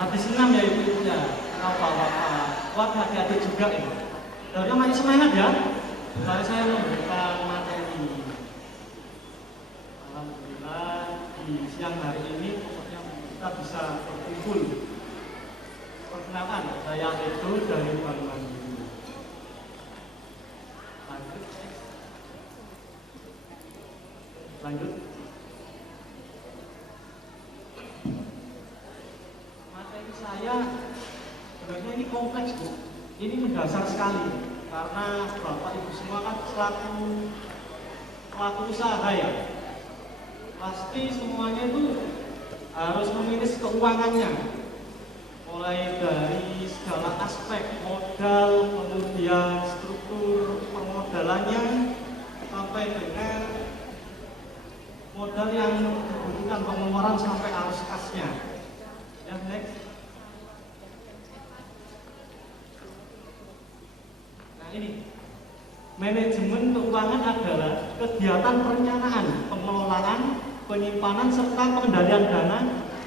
Habis senam ya ibu ya. Bapak-bapak, wah hati-hati juga ya. Harusnya masih semangat ya. Kalau saya memberikan materi. Alhamdulillah di siang hari ini pokoknya kita bisa berkumpul. Perkenalkan, saya itu dari Banyuwangi. Lanjut. Materi saya sebenarnya ini kompleks Bu. Ini mendasar sekali karena Bapak Ibu semua kan selaku pelaku usaha ya. Pasti semuanya itu harus memilih keuangannya. Mulai dari segala aspek modal, kemudian struktur permodalannya sampai dengan modal yang dibutuhkan pengeluaran sampai arus kasnya. Ya, next. Nah ini, manajemen keuangan adalah kegiatan perencanaan, pengelolaan, penyimpanan serta pengendalian dana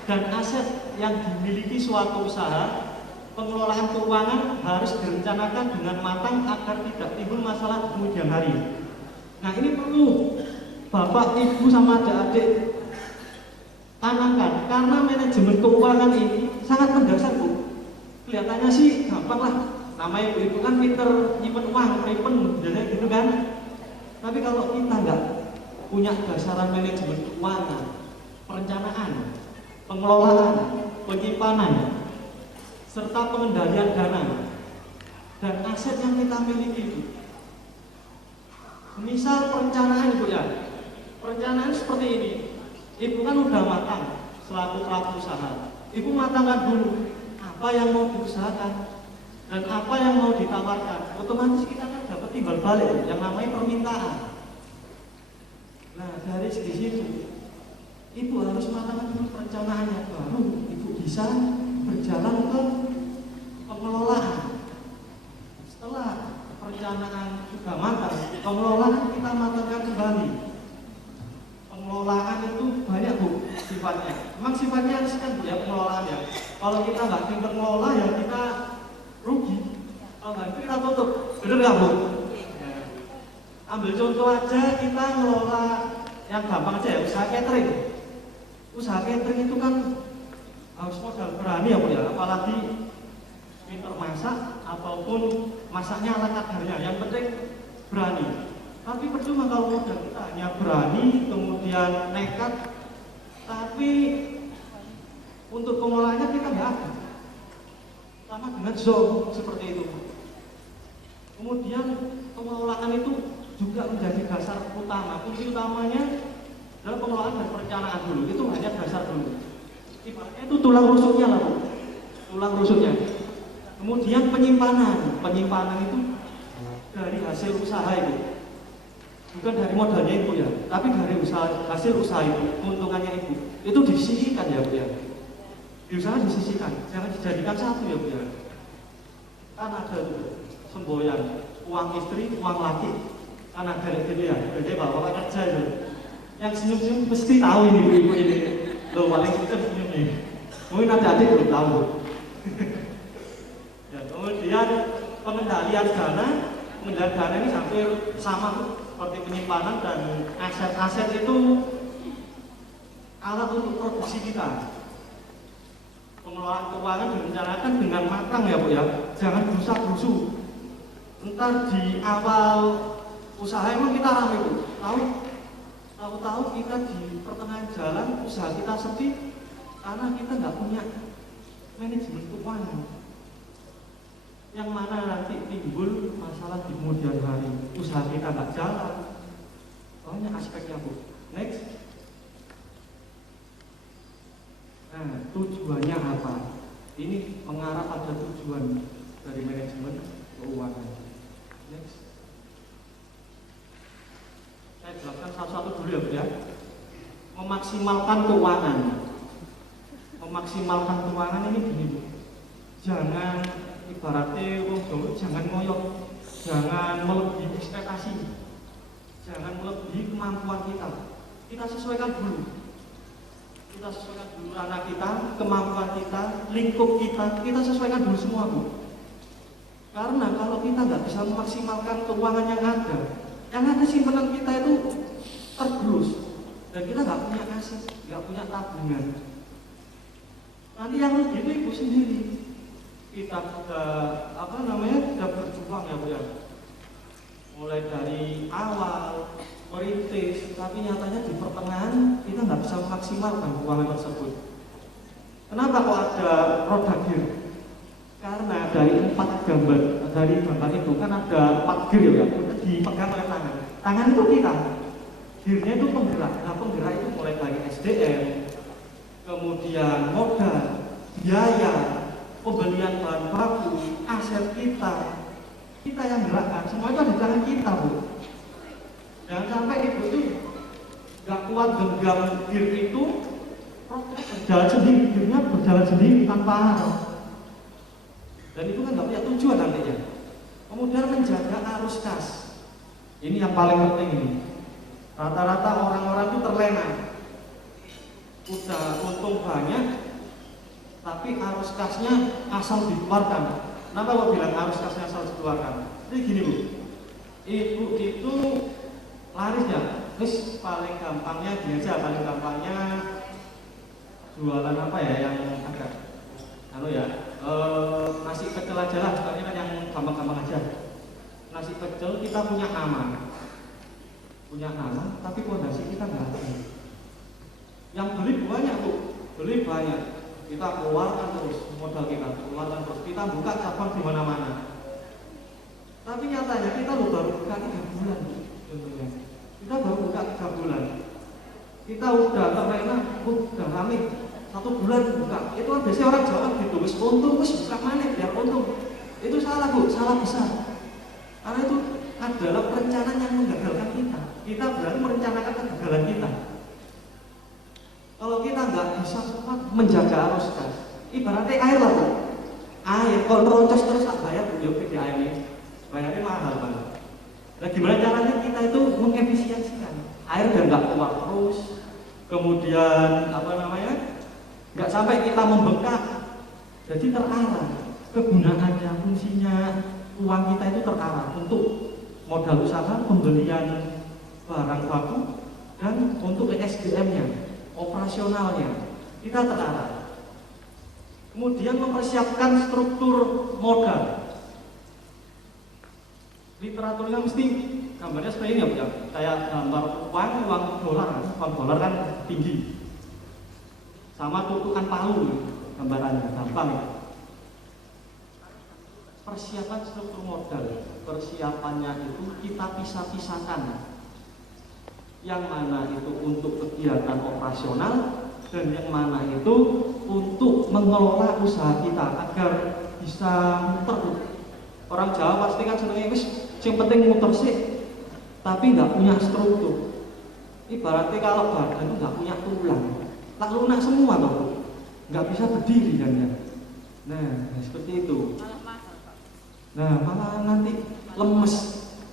dan aset yang dimiliki suatu usaha. Pengelolaan keuangan harus direncanakan dengan matang agar tidak timbul masalah di kemudian hari. Nah ini perlu Bapak, Ibu, sama adik-adik tanamkan karena manajemen keuangan ini sangat mendasar Bu. Kelihatannya sih gampang lah, namanya ibu-ibu kan pinter nyimpen uang, nyimpen biasanya gitu kan. Tapi kalau kita nggak punya dasaran manajemen keuangan, perencanaan, pengelolaan, penyimpanan, serta pengendalian dana dan aset yang kita miliki. Misal perencanaan Ibu ya, perencanaan seperti ini. Ibu kan udah matang selaku pelaku usaha. Ibu matangkan dulu apa yang mau diusahakan dan apa yang mau ditawarkan. Otomatis kita kan dapat timbal balik yang namanya permintaan. Nah dari segi situ, Ibu harus matangkan dulu perencanaannya, baru Ibu bisa berjalan ke pengelolaan. Setelah perencanaan sudah matang, pengelolaan kita matangkan kembali. Pengelolaan itu banyak Bu sifatnya. Memang sifatnya riskan Bu ya pengelolaan ya. Kalau kita nggak pintar mengelola ya kita rugi. Kalau nggak itu kita tutup. Bener nggak Bu? Ya. Ambil contoh aja kita ngelola yang gampang aja ya, usaha catering. Usaha catering itu kan harus modal berani ya Bu ya. Apalagi pintar masak ataupun masaknya ala kadarnya. Yang penting berani. Tapi percuma kalau modal kita hanya berani, kemudian nekat, tapi untuk pengelolaannya kita nggak ada. Sama dengan zone seperti itu. Kemudian pengelolaan itu juga menjadi dasar utama. Kunci utamanya adalah pengelolaan dan perencanaan dulu. Itu hanya dasar dulu. Ibaratnya itu tulang rusuknya lah, tulang rusuknya. Kemudian penyimpanan, penyimpanan itu dari hasil usaha itu. Bukan dari modalnya Ibu ya, tapi dari usaha, hasil usaha itu, keuntungannya Ibu itu disisihkan ya Bu ya. Di usaha disisihkan, jangan dijadikan satu ya Bu ya. Kan ada semboyan, uang istri, uang laki. Kan ada gitu ya, jadi bapak kerja itu. Yang senyum-senyum pasti tahu ini Ibu ini. Loh paling kita senyum nih. Mungkin adik-adik belum tahu. Ya, kemudian pengendalian dana ini hampir sama seperti penyimpanan dan aset-aset itu alat untuk produksi kita. Pengelolaan keuangan direncanakan dengan matang ya Bu ya, jangan gerusak-gerusu. Ntar di awal usaha emang kita rame Bu, tahu-tahu kita di pertengahan jalan usaha kita sepi karena kita nggak punya manajemen keuangan. Yang mana nanti timbul masalah di kemudian hari, usaha kita nggak jalan. Banyak aspeknya Bu. Next. Nah, tujuannya apa? Ini mengarah pada tujuan dari manajemen keuangan. Next. Saya jelaskan satu-satu dulu ya Bu ya. Memaksimalkan keuangan. Memaksimalkan keuangan ini gini Bu. Jangan ibaratnya jangan ngoyok, jangan melebihi ekspektasi, jangan melebihi kemampuan kita. Kita sesuaikan dulu. Kita sesuaikan dulu anak kita, kemampuan kita, lingkup kita sesuaikan dulu semua, Bu. Karena kalau kita nggak bisa memaksimalkan keuangan yang ada simpanan kita itu tergerus, dan kita nggak punya aset, nggak punya tabungan. Nanti yang rugi itu ibu sendiri. Kita kita berjuang ya Bu ya. Mulai dari awal merintis, tapi nyatanya di pertengahan kita nggak bisa memaksimalkan keuangan tersebut. Kenapa kok ada roda gear? Karena dari 4 gambar itu kan ada 4 gear ya, dipegang oleh tangan. Tangan itu kita, gearnya itu penggerak. Nah penggerak itu mulai dari SDM, kemudian modal, biaya, pembelian bahan baku, aset kita yang gerakkan, semua itu ada di tangan kita, Bu. Jangan sampai ibu itu nggak kuat genggam gear itu, berjalan sendiri, gearnya berjalan sendiri tanpa arah. Dan itu kan nggak punya tujuan nantinya. Kemudian menjaga arus kas, ini yang paling penting ini. Rata-rata orang-orang itu terlena, udah untung banyak, tapi arus kasnya asal dikeluarkan. Kenapa kok bilang arus kasnya asal dikeluarkan? Jadi gini Bu, ibu itu larisnya, terus paling gampangnya gini aja, paling gampangnya jualan apa ya yang agak nasi pecel aja lah, soalnya kan yang gampang-gampang aja. Nasi pecel kita punya nama, tapi fondasi kita nggak ada. Yang beli banyak Bu, kita keluarkan terus modal kita buka cabang di mana-mana. Tapi nyatanya kita baru buka 3 bulan, contohnya. Kita baru buka 3 bulan. Kita udah terlena, udah rame 1 bulan buka. Itu kan biasanya orang Jawa gitu, wis untung, wis buka mana biar untung. Itu salah Bu, salah besar. Karena itu adalah perencanaan yang menggagalkan kita. Kita berarti merencanakan kegagalan kita. Kalau kita nggak bisa menjaga arus kas, ibaratnya air lah Bu. Air, kalau neroncos terus tak bayar, yuk PDAM ini bayarnya mahal banget. Nah gimana caranya kita itu mengefisiensikan air biar nggak keluar terus, kemudian nggak sampai kita membengkak, jadi terarah kegunaannya, fungsinya uang kita itu terarah untuk modal usaha, pembelian barang baku, dan untuk SDM-nya, operasionalnya kita terarah. Kemudian mempersiapkan struktur modal. Literaturnya mesti gambarnya seperti ini ya Bu, kayak gambar uang dolar kan tinggi, sama tutukan palu gambarannya, gampang ya. Persiapan struktur modal, persiapannya itu kita pisah-pisahkan, yang mana itu untuk kegiatan operasional dan yang mana itu untuk mengelola usaha kita agar bisa muter. Orang Jawa pasti kan senengnya wis yang penting muter sih, tapi nggak punya struktur. Ibaratnya kalau badan itu nggak punya tulang, tak lunak semua loh, nggak bisa berdiri kan ya. Nah seperti itu. Nah malah nanti lemes,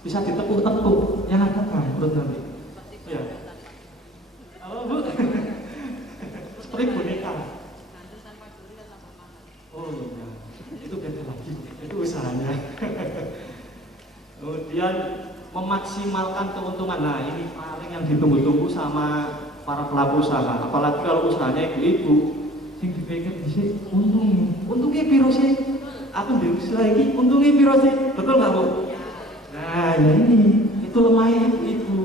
bisa ditekuk-tekuk, yang ada bangkrut nanti. Ya. Halo Bu, seperti boneka. Oh iya, itu beda lagi, itu usahanya. Kemudian memaksimalkan keuntungan. Nah ini paling yang ditunggu-tunggu sama para pelaku usaha, apalagi kalau usahanya ibu-ibu. Sing dipikir sih untungnya piro sih? Aku diurus lagi, untungnya piro sih? Betul nggak Bu? Nah ya ini, itu lemahnya ibu-ibu.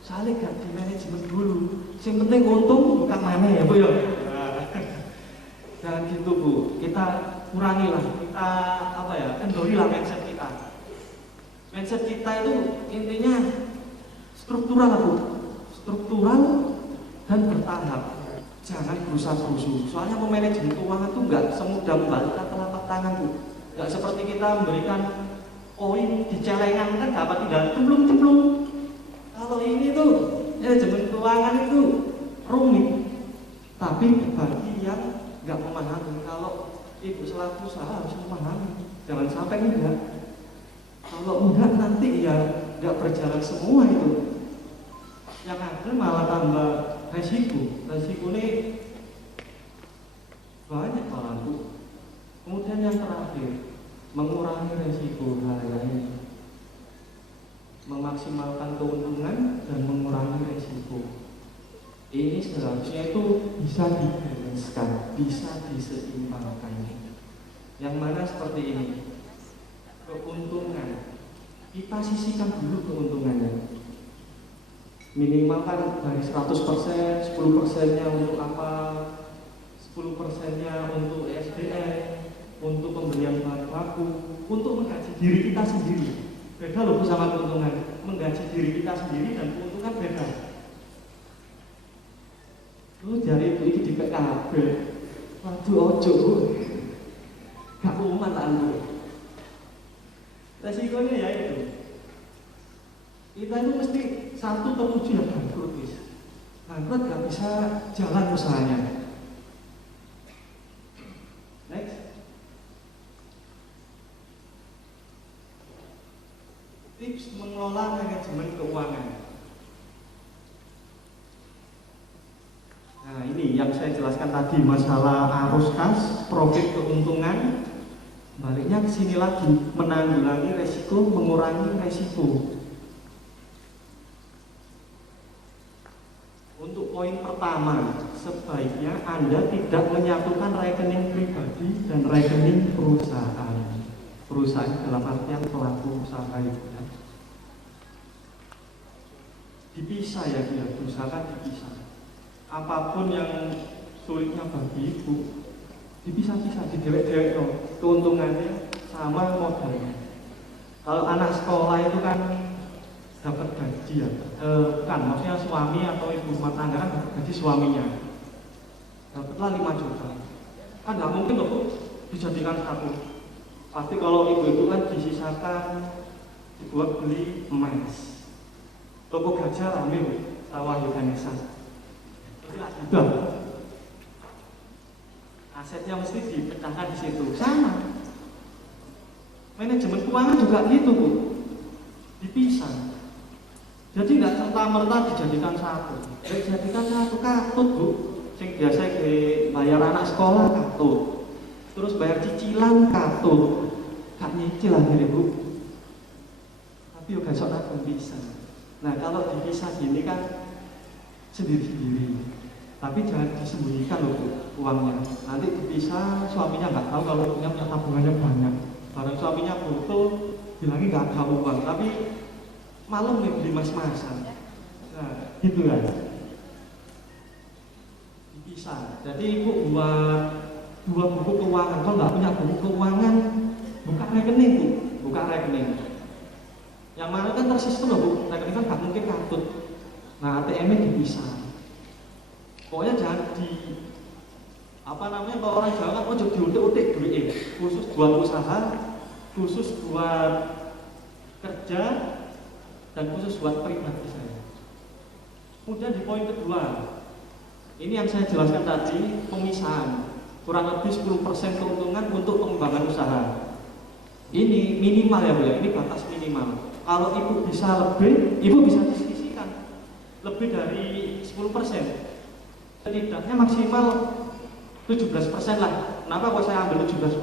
Soalnya gak di manajemen dulu. Yang penting untung bukan mana ya Bu ya. Jangan gitu Bu. Kita kurangilah, kita kendorilah mindset kita. Mindset kita itu intinya struktural Bu. Struktural dan bertahap. Jangan berusaha-berusuh. Soalnya memanajemen keuangan itu nggak semudah membalikkan telapak tangan Bu. Nggak seperti kita memberikan koin di celengan kan dapat tinggal cemplung-cemplung. Kalau ini tuh manajemen keuangan itu rumit. Tapi bagi yang nggak memahami, kalau ibu selaku usaha harus memahami. Jangan sampai enggak. Kalau enggak nanti ya nggak berjalan semua itu. Yang ada malah tambah resiko. resiko ini banyak malah Bu. Kemudian yang terakhir, mengurangi resiko ini, memaksimalkan keuntungan dan mengurangi resiko. Ini seharusnya itu bisa dibereskan, bisa diseimbangkan. Yang mana seperti ini, keuntungan kita sisihkan dulu keuntungannya. Minimal kan dari 100%, 10%-nya untuk apa, 10%-nya untuk SDM, untuk pembelian bahan baku, untuk menggaji diri kita sendiri. Beda loh sama keuntungan, menggaji diri kita sendiri dan keuntungan beda. Lu jari itu di PKB, waduh ojo Bu, gak umat anu. Resikonya ya itu, kita itu mesti satu tertuju yang bangkrut guys. Bangkrut gak bisa jalan usahanya. Next. Tips mengelola manajemen keuangan. Nah ini yang saya jelaskan tadi, masalah arus kas, profit, keuntungan. Baliknya ke sini lagi, menanggulangi resiko, mengurangi resiko. Untuk poin pertama, sebaiknya Anda tidak menyatukan rekening pribadi dan rekening perusahaan. Perusahaan dalam artian pelaku usaha itu ya. Dipisah ya dia, usahakan dipisah. Apapun yang sulitnya bagi ibu, dipisah-pisah, didelek-delek keuntungannya sama modalnya. Kalau anak sekolah itu kan dapat gaji ya, kan maksudnya suami atau ibu rumah tangga kan dapat gaji suaminya, dapatlah 5 juta. Kan nggak mungkin loh Bu, dijadikan satu. Pasti kalau ibu itu kan disisakan dibuat beli emas. Toko gajah rame sawah Yohanesan. Sudah. Asetnya mesti dipecahkan di situ. Sama. Manajemen keuangan juga gitu Bu, dipisah. Jadi nggak serta-merta dijadikan satu. Dijadikan satu katut Bu. Yang biasa bayar anak sekolah katut. Terus bayar cicilan katut. Gak nyicil akhirnya Bu. Tapi juga sok nabung bisa. Nah kalau dipisah gini kan sendiri-sendiri. Tapi jangan disembunyikan loh Bu, uangnya. Nanti dipisah, suaminya nggak tahu kalau punya tabungannya banyak. Barang suaminya butuh, bilangnya nggak ada uang. Tapi malam nih beli mas-masan. Nah gitu kan. Dipisah. Jadi Ibu buat 2 buku keuangan. Kalau nggak punya buku keuangan, buka rekening Bu, buka rekening. Yang mana kan tersistem loh Bu, rekening kan nggak mungkin katut. Nah ATM-nya dipisah. Pokoknya jangan kalau orang Jawa kan ojo diutik-utik duit, khusus buat usaha, khusus buat kerja, dan khusus buat pribadi saya. Kemudian di poin kedua, ini yang saya jelaskan tadi, pemisahan. Kurang lebih 10% keuntungan untuk pengembangan usaha. Ini minimal ya Bu ya, ini batas minimal. Kalau Ibu bisa lebih, Ibu bisa disisihkan lebih dari 10%. Setidaknya maksimal 17% lah. Kenapa kok saya ambil 17%?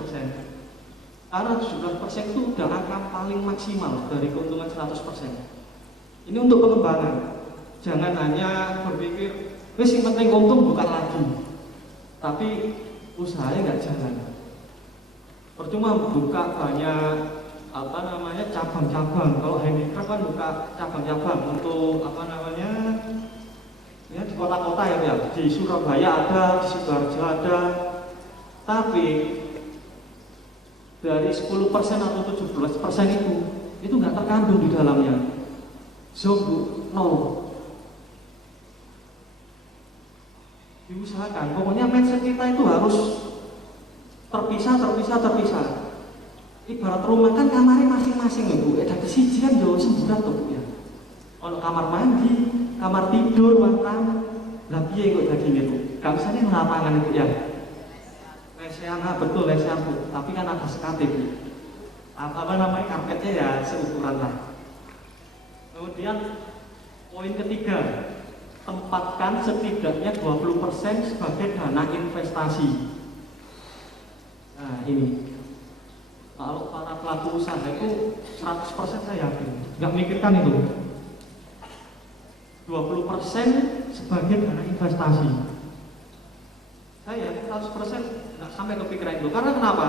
Karena 17% itu udah angka paling maksimal dari keuntungan 100%. Ini untuk pengembangan. Jangan hanya berpikir, wis yang penting untung bukan lagi. Tapi usahanya nggak jalan. Percuma buka banyak cabang-cabang. Kalau handicraft kan buka cabang-cabang untuk ya di kota-kota ya, di Surabaya ada, di Sidoarjo ada. Tapi dari 10% atau 17% itu nggak terkandung di dalamnya. Zombie nol. Diusahakan, pokoknya mindset kita itu harus terpisah. Ibarat rumah kan kamarnya masing-masing Bu. Ada kesijian jauh semburat tuh Bu ya. Ono kamar mandi, kamar tidur, makan. Lah piye kok dagingnya Bu? Gak bisa nih lapangan itu ya. Lesehan, betul lesehan Bu. Tapi kan ada sekate Bu. Karpetnya ya seukuran lah. Kemudian poin ketiga, tempatkan setidaknya 20% sebagai dana investasi. Nah ini, kalau para pelaku usaha itu 100% saya yakin, nggak mikirkan itu. 20% sebagai dana investasi. Saya yakin 100% nggak sampai kepikiran itu. Karena kenapa?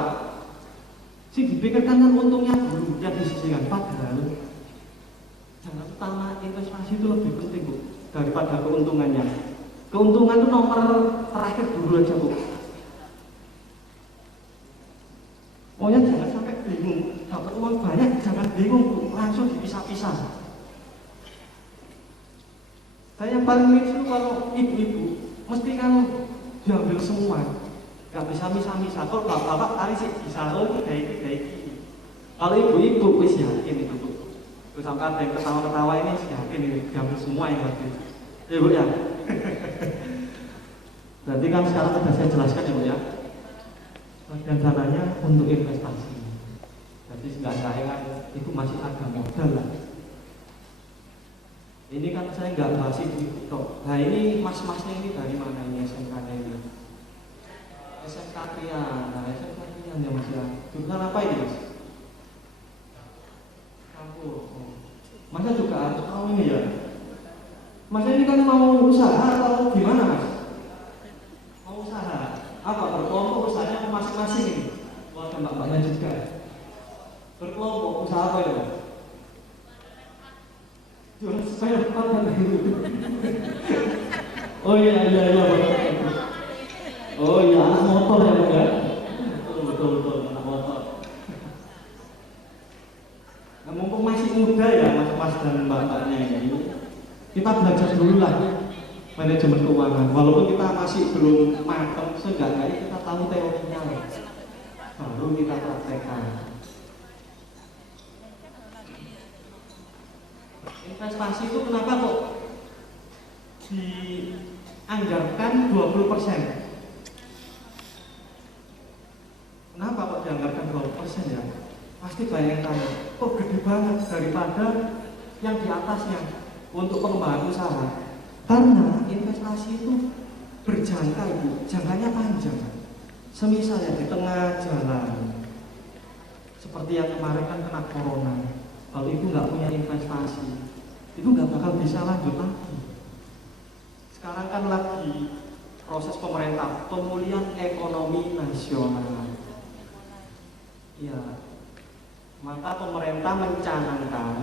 Si dipikirkan kan untungnya dulu yang disisihkan. Padahal jangan utama investasi itu lebih penting Bu daripada keuntungannya. Keuntungan itu nomor terakhir dulu aja Bu. Pokoknya jangan sampai bingung. Dapat uang banyak jangan bingung Bu, langsung dipisah-pisah. Saya yang paling lucu kalau ibu-ibu mesti kan diambil semua, nggak bisa misah-misah. Kalau bapak-bapak tadi sih bisa, oh itu kayak gini. Kalau ibu-ibu wis yakin itu Bu. Terus sampai ada yang ketawa-ketawa ini yakin ini diambil semua yang tadi. Ya Bu ya. Berarti kan sekarang sudah saya jelaskan ya Bu ya. Dan dananya untuk investasi. Jadi nggak saya kan itu masih agak modal lah. Ini kan saya nggak bahas itu. Nah ini mas-masnya ini dari mana ini SMK-nya ini? SMK Trian, nah SMK Trian ya Mas ya. Jurusan apa ini Mas? Campur. Masnya juga harus tahu ini ya. Masnya ini kan mau usaha atau gimana Mas? Mau usaha? Apa berkelompok usahanya masing-masing ini? Wah mbak-mbaknya juga. Berkelompok usaha apa ya Mas? Jualan sepeda kan gitu. Oh iya oh iya anak motor ya Pak ya. Betul anak motor. Nah, mumpung masih muda ya mas dan mbak-mbaknya ini, kita belajar dulu lah manajemen keuangan. Walaupun kita masih belum matang, seenggaknya kita tahu teorinya lah. Baru kita praktekkan. Investasi itu kenapa kok dianggarkan 20%? Kenapa kok dianggarkan 20% ya? Pasti banyak yang tanya, kok gede banget daripada yang di atasnya untuk pengembangan usaha? Karena investasi itu berjangka Bu, jangkanya panjang. Semisal ya di tengah jalan, seperti yang kemarin kan kena corona, kalau ibu nggak punya investasi, itu nggak bakal bisa lanjut lagi. Sekarang kan lagi proses pemerintah pemulihan ekonomi nasional. Ya, maka pemerintah mencanangkan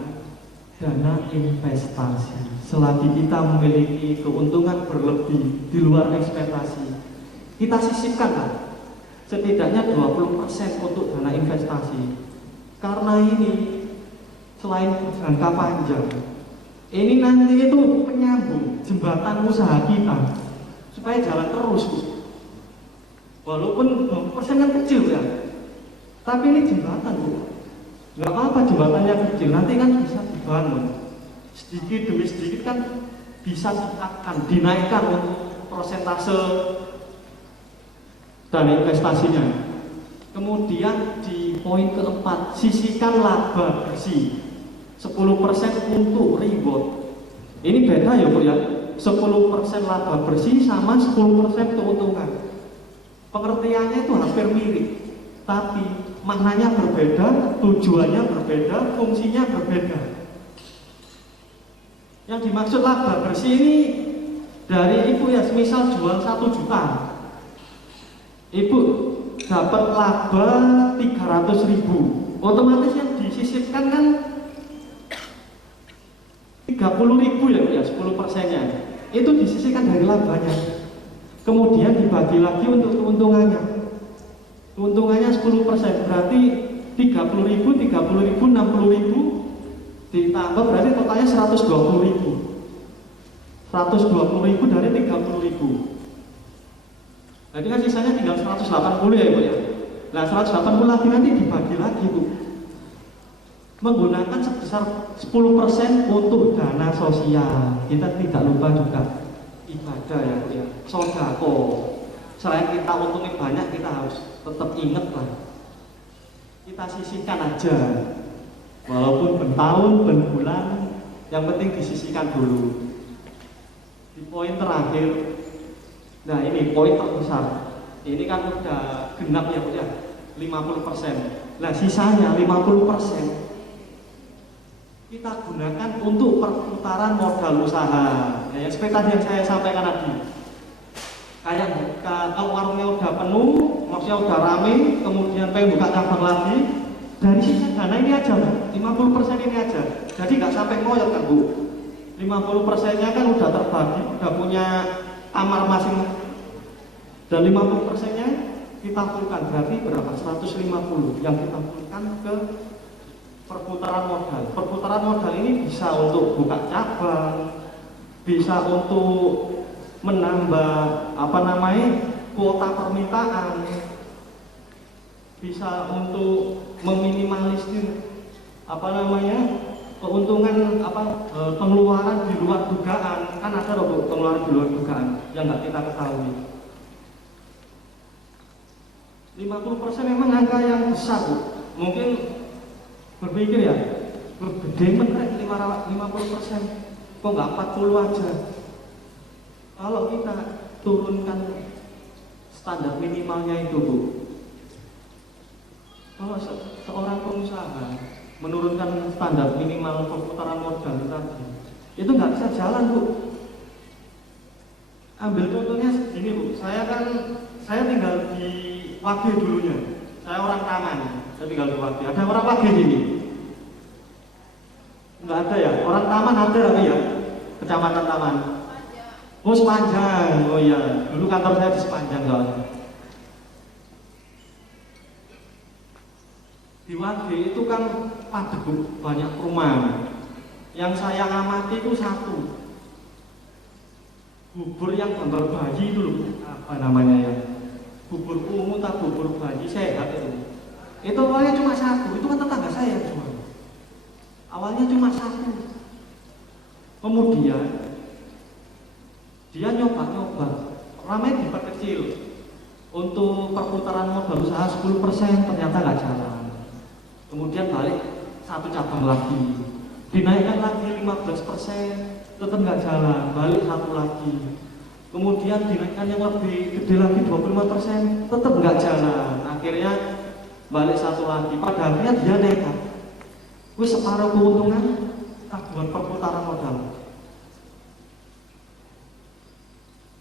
dana investasi. Selagi kita memiliki keuntungan berlebih di luar ekspektasi, kita sisipkan lah setidaknya 20% untuk dana investasi. Karena ini selain jangka panjang, ini nanti itu penyambung jembatan usaha kita supaya jalan terus Bu. Walaupun 20% kan kecil ya, tapi ini jembatan Bu. Nggak apa-apa jembatannya kecil, nanti kan bisa dibangun sedikit demi sedikit kan bisa akan dinaikkan untuk persentase dana investasinya. Kemudian di poin keempat, sisihkan laba bersih 10% untuk reward. Ini beda ya Bu ya, 10% laba bersih sama 10% keuntungan. Pengertiannya itu hampir mirip, tapi maknanya berbeda, tujuannya berbeda, fungsinya berbeda. Yang dimaksud laba bersih ini dari ibu ya, misal jual 1 juta, ibu dapat laba 300.000, otomatis yang disisipkan kan 30.000 ya Bu ya, 10%-nya itu disisihkan dari labanya, kemudian dibagi lagi untuk keuntungannya. Keuntungannya 10%, berarti 30.000, 60.000 ditambah berarti totalnya 120.000. 120.000 dari 30.000. Jadi kan sisanya tinggal 180 ya Bu ya. Nah 180 lagi nanti dibagi lagi Bu. Menggunakan sebesar 10% untuk dana sosial. Kita tidak lupa juga ibadah ya Bu ya. Sodako. Selain kita untungnya banyak, kita harus tetap ingat lah. Kita sisihkan aja. Walaupun bertahun, berbulan, yang penting disisihkan dulu. Di poin terakhir, nah ini poin terbesar. Ini kan udah genap ya, udah 50%. Nah sisanya 50% kita gunakan untuk perputaran modal usaha. Ya, yang seperti tadi yang saya sampaikan tadi. Kayak kalau warungnya udah penuh, maksudnya udah rame, kemudian pengen buka cabang lagi, dari sisa dana ini aja, 50% ini aja. Jadi nggak sampai ngoyot kan Bu. 50%-nya kan udah terbagi, udah punya kamar masing, dan 50%-nya kita pulkan, berarti berapa? 150 yang kita pulkan ke perputaran modal. Perputaran modal ini bisa untuk buka cabang, bisa untuk menambah kuota permintaan, bisa untuk meminimalisir keuntungan pengeluaran di luar dugaan. Kan ada loh pengeluaran di luar dugaan yang nggak kita ketahui. 50% memang angka yang besar Bu. Mungkin berpikir ya, gede menarik 50%, kok nggak 40 aja. Kalau kita turunkan standar minimalnya itu Bu, kalau seorang pengusaha menurunkan standar minimal perputaran modal tadi, itu nggak bisa jalan Bu. Ambil contohnya ini Bu, saya tinggal di Wage dulunya, saya orang Taman, saya tinggal di Wage. Ada orang Wage gini? Nggak ada ya? Orang Taman ada apa ya? Kecamatan Taman. Oh Sepanjang, oh iya, dulu kantor saya di Sepanjang soalnya. Di Wage itu kan padat Bu, banyak perumahan. Yang saya amati itu satu, bubur yang gambar bayi itu loh, apa namanya ya? Bubur ungu atau bubur bayi sehat itu awalnya cuma satu, itu kan tetangga saya yang jual. Awalnya cuma satu, kemudian dia nyoba ramai diperkecil untuk perputaran modal usaha 10%, ternyata nggak jalan. Kemudian balik satu cabang lagi, dinaikkan lagi 15%, tetap nggak jalan, balik satu lagi. Kemudian dinaikkan yang lebih gede lagi 25%, tetap nggak jalan. Akhirnya balik satu lagi. Pada akhirnya dia nekat. Gue separuh keuntungan tak buat perputaran modal.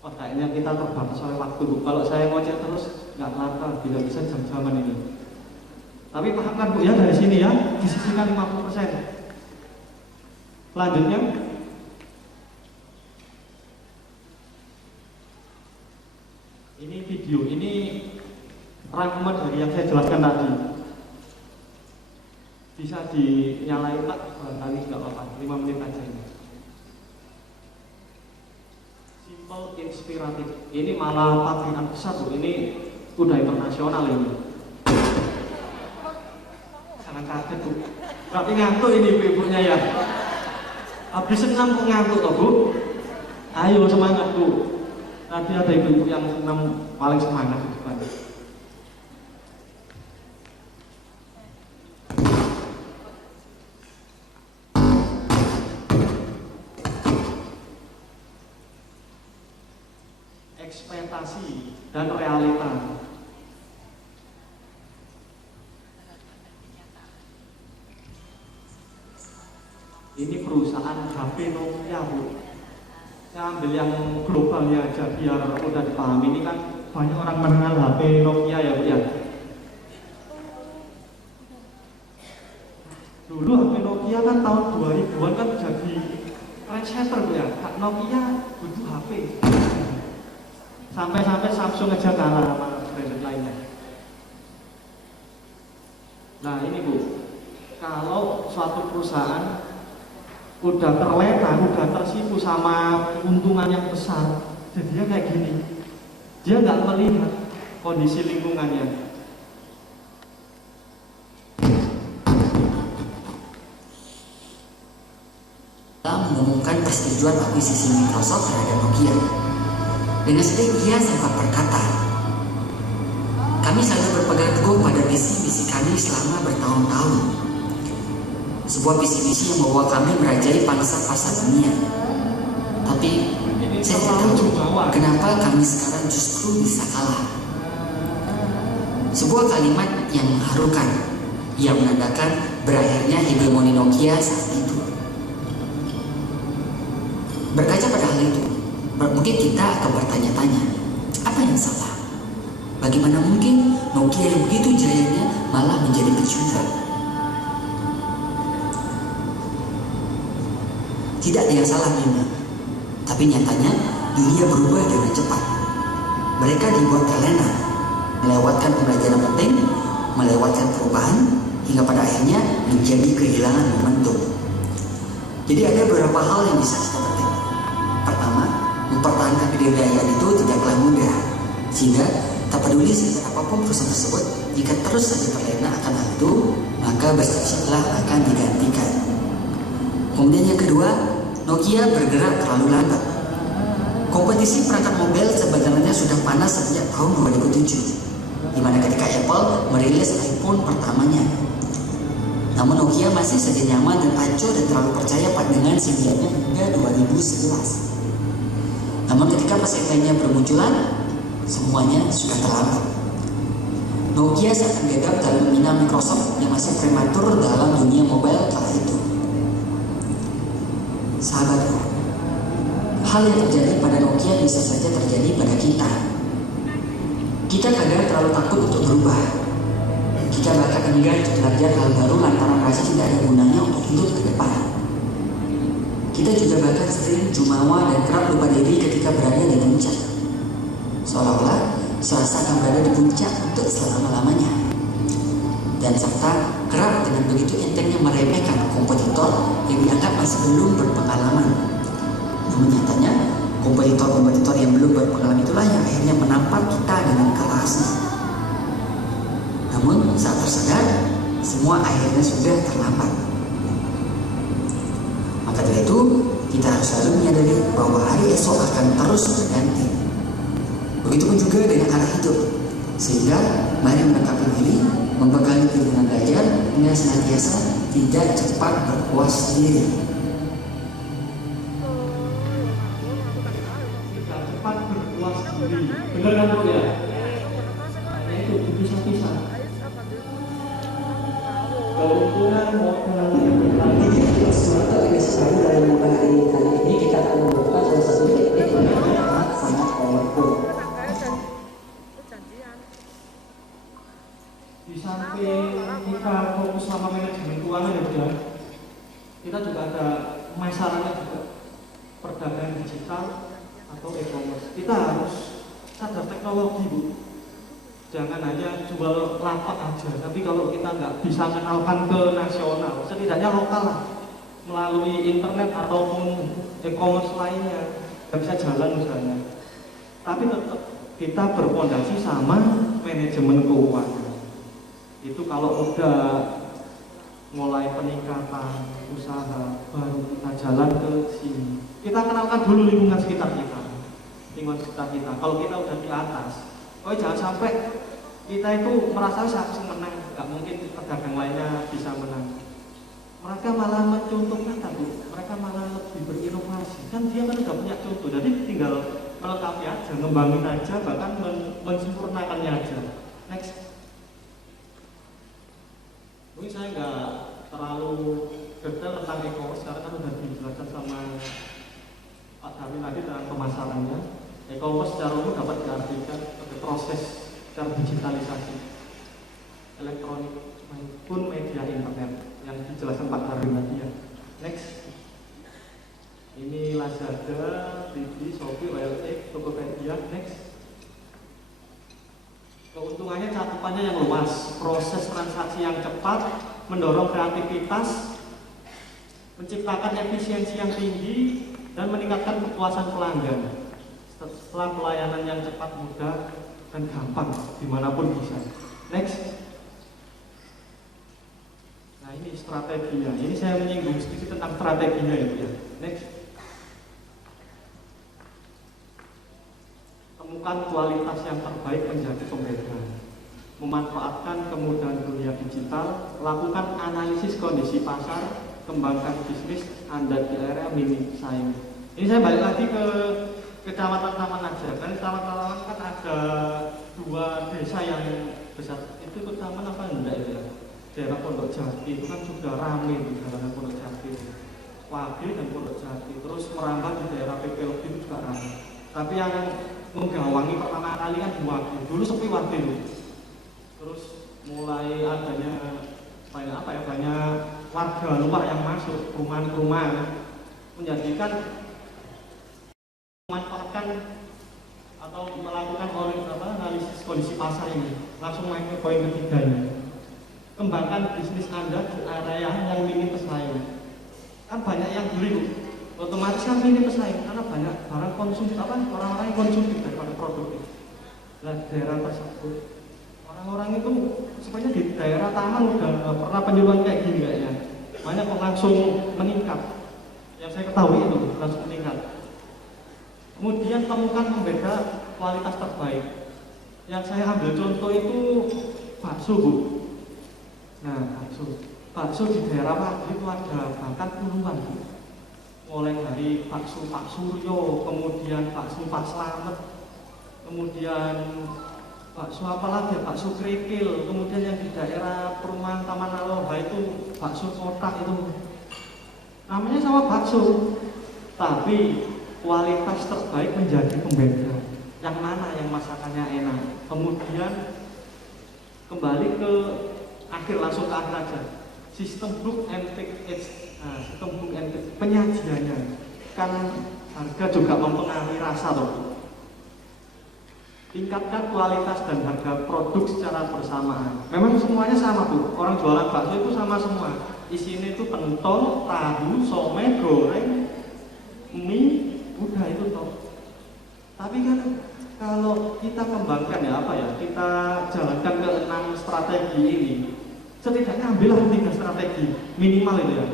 Wah kayaknya kita terbatas oleh waktu Bu. Kalau saya ngoceh terus nggak kelar, tidak bisa jam-jaman ini. Tapi pahamkan Bu ya, dari sini ya disisihkan 50%. Selanjutnya. Ini video, ini rangkuman dari yang saya jelaskan tadi. Bisa dinyalain Pak, barangkali nggak apa-apa, 5 menit aja ini. Simple, inspiratif. Ini malah pabrikan besar Bu, ini udah internasional ini. Jangan kaget Bu, berarti ngantuk ini ibu-ibunya ya. Habis 6 kok ngantuk toh Bu? Ayo semangat Bu. Tadi ada ibu-ibu yang paling semangat di depan. Ekspektasi dan realita. Ini perusahaan HP Nokia Bu. Saya ambil yang globalnya aja biar mudah dipahami. Ini kan banyak orang mengenal HP Nokia ya Bu ya. Dulu HP Nokia kan tahun 2000-an kan jadi trendsetter Bu ya. Kak Nokia butuh HP. Sampai-sampai Samsung aja kalah sama brand lainnya. Nah ini Bu, kalau suatu perusahaan udah terlena, udah tersipu sama keuntungan yang besar, jadinya kayak gini. Dia nggak melihat kondisi lingkungannya. Telah mengumumkan persetujuan akuisisi Microsoft terhadap Nokia. Dengan sedikit dia sempat berkata, kami selalu berpegang teguh pada visi-misi kami selama bertahun-tahun. Sebuah visi-misi yang membawa kami merajai pangsa pasar dunia. Tapi Saya tidak tahu kenapa kami sekarang justru bisa kalah. Sebuah kalimat yang mengharukan, yang menandakan berakhirnya hegemoni Nokia saat itu. Berkaca pada hal itu, mungkin kita akan bertanya-tanya, apa yang salah? Bagaimana mungkin Nokia yang begitu jayanya malah menjadi pecundang? Tidak ada yang salah memang, tapi nyatanya dunia berubah dengan cepat. Mereka dibuat terlena, melewatkan pembelajaran penting, melewatkan perubahan, hingga pada akhirnya menjadi kehilangan momentum. Jadi ada beberapa hal yang bisa kita petik. Pertama, mempertahankan kebudayaan itu tidaklah mudah, sehingga tak peduli seperti apapun perusahaan tersebut, jika terus saja terlena akan hal itu, maka bersiap-siaplah akan digantikan. Kemudian yang kedua, Nokia bergerak terlalu lambat. Kompetisi perangkat mobile sebenarnya sudah panas sejak tahun 2007, di mana ketika Apple merilis iPhone pertamanya. Namun Nokia masih saja nyaman dan acuh dan terlalu percaya dengan singlenya hingga 2011. Namun ketika persaingannya bermunculan, semuanya sudah terlambat. Nokia sangat gegap dalam membina Microsoft yang masih prematur dalam dunia mobile kala itu. Sahabatku, hal yang terjadi pada Nokia bisa saja terjadi pada kita. Kita kadang terlalu takut untuk berubah. Kita bahkan enggan untuk belajar hal baru lantaran merasa tidak ada gunanya untuk hidup ke depan. Kita juga bahkan sering jumawa dan kerap lupa diri ketika berada di puncak. Seolah-olah serasa akan berada di puncak untuk selama-lamanya. Dan serta kerap dengan begitu entengnya meremehkan kompetitor yang dianggap masih belum berpengalaman. Namun nyatanya, kompetitor-kompetitor yang belum berpengalaman itulah yang akhirnya menampar kita dengan kerasnya. Namun saat tersadar, semua akhirnya sudah terlambat. Maka dari itu, kita harus selalu menyadari bahwa hari esok akan terus berganti. Begitupun juga dengan arah hidup. Sehingga mari melengkapi diri, membekali diri dengan belajar, hingga senantiasa tidak cepat berpuas diri. Tidak cepat berpuas diri. Benar kan bro ya? Hanya itu dipisah-pisah. Keuntungan modal yang berlanjut. Sesuatu baru dalam membuka hari kali ini kita akan membuka salah satu teknik yang sangat powerful. Di samping kita fokus sama manajemen keuangan ya, kita juga ada masalahnya juga perdagangan digital atau e-commerce. Kita harus sadar teknologi bu. Jangan hanya jual lapak aja, tapi kalau kita nggak bisa mengenalkan ke nasional, setidaknya lokal lah, melalui internet ataupun e-commerce lainnya, nggak bisa jalan misalnya. Tapi tetap kita berfondasi sama manajemen keuangan. Itu kalau udah mulai peningkatan usaha, baru kita jalan ke sini. Kita kenalkan dulu lingkungan sekitar kita. Kalau kita udah di atas, jangan sampai kita itu merasa saya menang, nggak mungkin pedagang lainnya bisa menang. Mereka malah mencontoh kita bu, mereka malah lebih berinovasi. Kan dia kan udah punya contoh, jadi tinggal melengkapi aja, ngembangin aja, bahkan mensempurnakannya aja. Next. Mungkin saya nggak terlalu detail tentang e-commerce karena kan udah dijelaskan sama Pak Darwin tadi tentang pemasarannya. E-commerce secara umum dapat diartikan sebagai proses secara digitalisasi elektronik maupun media internet yang dijelaskan Pak Darwin tadi ya. Next. Ini Lazada, Blibli, Shopee, OLX, Tokopedia. Next. Keuntungannya cakupannya yang luas, proses transaksi yang cepat, mendorong kreativitas, menciptakan efisiensi yang tinggi, dan meningkatkan kepuasan pelanggan. Setelah pelayanan yang cepat, mudah, dan gampang, dimanapun bisa. Next. Nah ini strateginya, ini saya menyinggung sedikit tentang strateginya itu ya. Next. Temukan kualitas yang terbaik menjadi pembeda. Memanfaatkan kemudahan dunia digital, lakukan analisis kondisi pasar, kembangkan bisnis Anda di area minim saing. Ini saya balik lagi ke kecamatan Taman aja. Kan Taman kan ada 2 desa yang besar. Itu Taman apa enggak ya? Daerah Pondok Jati itu kan juga ramai di daerah Pondok Jati. Wage dan Pondok Jati. Terus merambah di daerah PPLB itu juga ramai. Tapi yang menggawangi pertama kali kan di Wage. Dulu sepi Wage itu. Terus mulai adanya banyak warga luar yang masuk rumah-rumah, menjadikan memanfaatkan atau melakukan analisis kondisi pasar ini. Langsung main ke poin ketiga ini. Kembangkan bisnis Anda di area yang minim pesaing. Kan banyak yang beli, otomatis kan minim pesaing karena banyak barang konsumsi orang-orang yang konsumtif daripada produktif. Nah, daerah tersebut orang-orang itu sebenarnya di daerah Taman udah pernah penyuluhan kayak gini kayaknya. Banyak kok langsung meningkat. Yang saya ketahui itu langsung meningkat. Kemudian temukan pembeda kualitas terbaik. Yang saya ambil contoh itu bakso, Bu. Nah, bakso di daerah Wage itu ada bahkan puluhan, Bu. Mulai dari bakso Pak Suryo, kemudian bakso Pak Slamet, kemudian bakso apa lagi? Bakso kerikil, kemudian yang di daerah perumahan Taman Aloha itu bakso kotak itu. Namanya sama bakso, tapi kualitas terbaik menjadi pembeda. Yang mana yang masakannya enak. Kemudian kembali ke akhir, langsung ke akhir aja. Sistem book and take sistem book and take penyajiannya kan harga juga mempengaruhi rasa loh. Tingkatkan kualitas dan harga produk secara bersamaan. Memang semuanya sama, Bu. Orang jualan bakso itu sama semua. Isinya itu pentol, tahu, somai, goreng, mie, udah itu toh. Tapi kan kalau kita kembangkan kita jalankan ke 6 strategi ini, setidaknya ambillah 3 strategi minimal itu ya.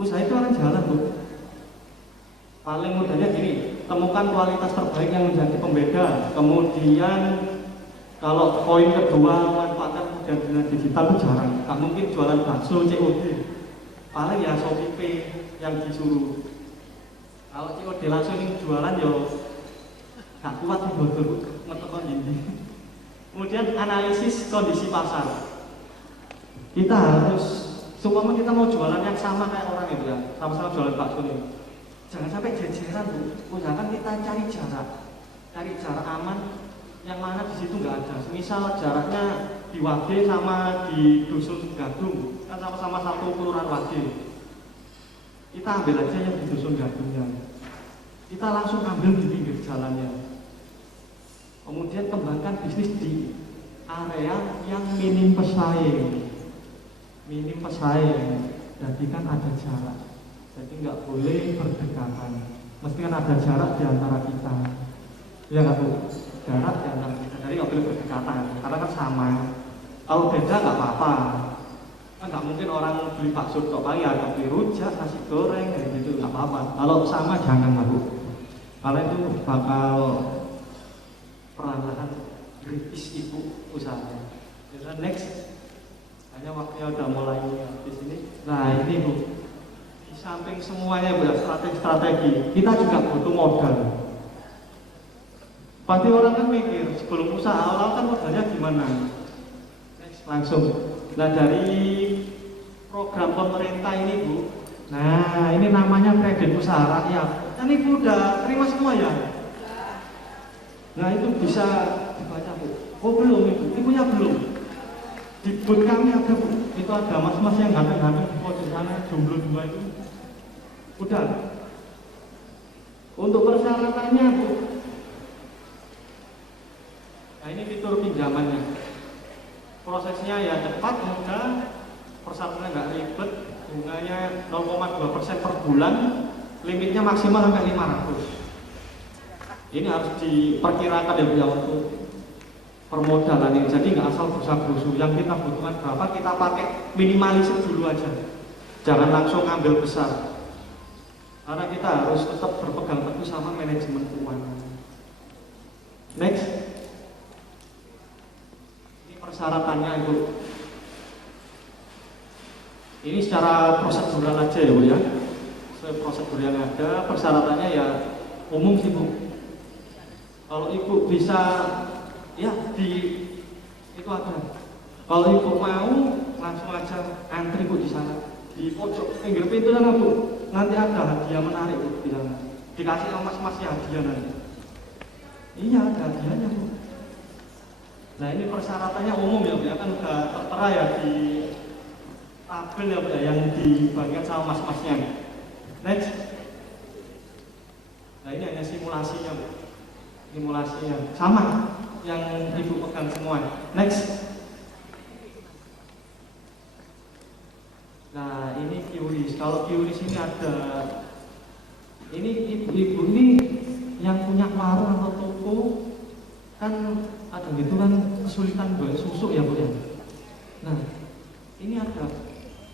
Usaha itu akan jalan, Bu. Paling mudahnya gini, temukan kualitas terbaik yang menjadi pembeda. Kemudian kalau poin kedua, manfaatkan kemudahan digital itu jarang. Gak mungkin jualan bakso COD. Paling ya Shopee Pay yang disuruh. Kalau COD langsung jualan yo gak kuat nih botol ngetekon ini. Kemudian analisis kondisi pasar. Kita harus, seumpama kita mau jualan yang sama kayak orang itu ya, sama-sama jualan bakso nih. Jangan sampai jejeran, Bu. Usahakan kita cari jarak aman yang mana di situ nggak ada. Misal jaraknya di Wage sama di Dusun Gadung, kan sama-sama satu kelurahan Wage. Kita ambil aja yang di Dusun Gadungnya. Kita langsung ambil di pinggir jalannya. Kemudian kembangkan bisnis di area yang minim pesaing. Minim pesaing, jadi kan ada jarak. Jadi nggak boleh berdekatan. Mesti kan ada jarak di antara kita. Ya nggak, Bu? Jarak di antara kita. Jadi nggak boleh berdekatan. Karena kan sama. Kalau beda nggak apa-apa. Kan nggak mungkin orang beli bakso kok paling ada beli rujak, nasi goreng, kayak gitu nggak apa-apa. Kalau sama jangan lah, Bu. Karena itu bakal perlahan kritis ibu usahanya. Jadi next. Hanya waktunya udah mulai di sini. Nah ini, Bu. Samping semuanya strategi, kita juga butuh modal. Pasti orang kan mikir sebelum usaha awal kan modalnya gimana? Langsung. Nah dari program pemerintah ini, Bu. Nah ini namanya kredit usaha rakyat. Kan Ibu udah terima semua ya? Nah itu bisa dibaca, Bu. Oh belum Ibu, Ibunya belum. Di booth kami ada, Bu. Itu ada mas-mas yang ganteng-ganteng di pojok sana, jomblo 2 itu. Udah. Untuk persyaratannya, Bu. Nah ini fitur pinjamannya. Prosesnya ya cepat, mudah, persyaratannya nggak ribet, bunganya 0,2% per bulan, limitnya maksimal sampai 500. Ini harus diperkirakan ya untuk permodalan ini. Jadi nggak asal berusaha-berusaha. Yang kita butuhkan berapa kita pakai, minimalisir dulu aja. Jangan langsung ambil besar. Karena kita harus tetap berpegang teguh sama manajemen keuangan. Next. Ini persyaratannya, Ibu. Ini secara prosedural aja ya, Bu ya. Sesuai prosedur yang ada, persyaratannya ya umum sih Bu. Kalau ibu bisa ya di itu ada. Kalau ibu mau langsung aja antri Bu di sana. Di pojok pinggir pintu sana Bu. Nanti ada hadiah menarik Bu di sana. Dikasih sama mas ya hadiah nanti. Iya ada hadiahnya Bu. Nah ini persyaratannya umum ya Bu ya, kan udah tertera ya di tabel ya Bu ya, yang dibagikan sama mas-masnya. Next. Nah ini hanya simulasinya Bu. Simulasinya sama yang ibu pegang semua. Next. Nah ini QRIS. Kalau QRIS ini ada, ini ibu-ibu ini yang punya warung atau toko kan ada gitu kan kesulitan buat susu ya Bu ya. Nah ini ada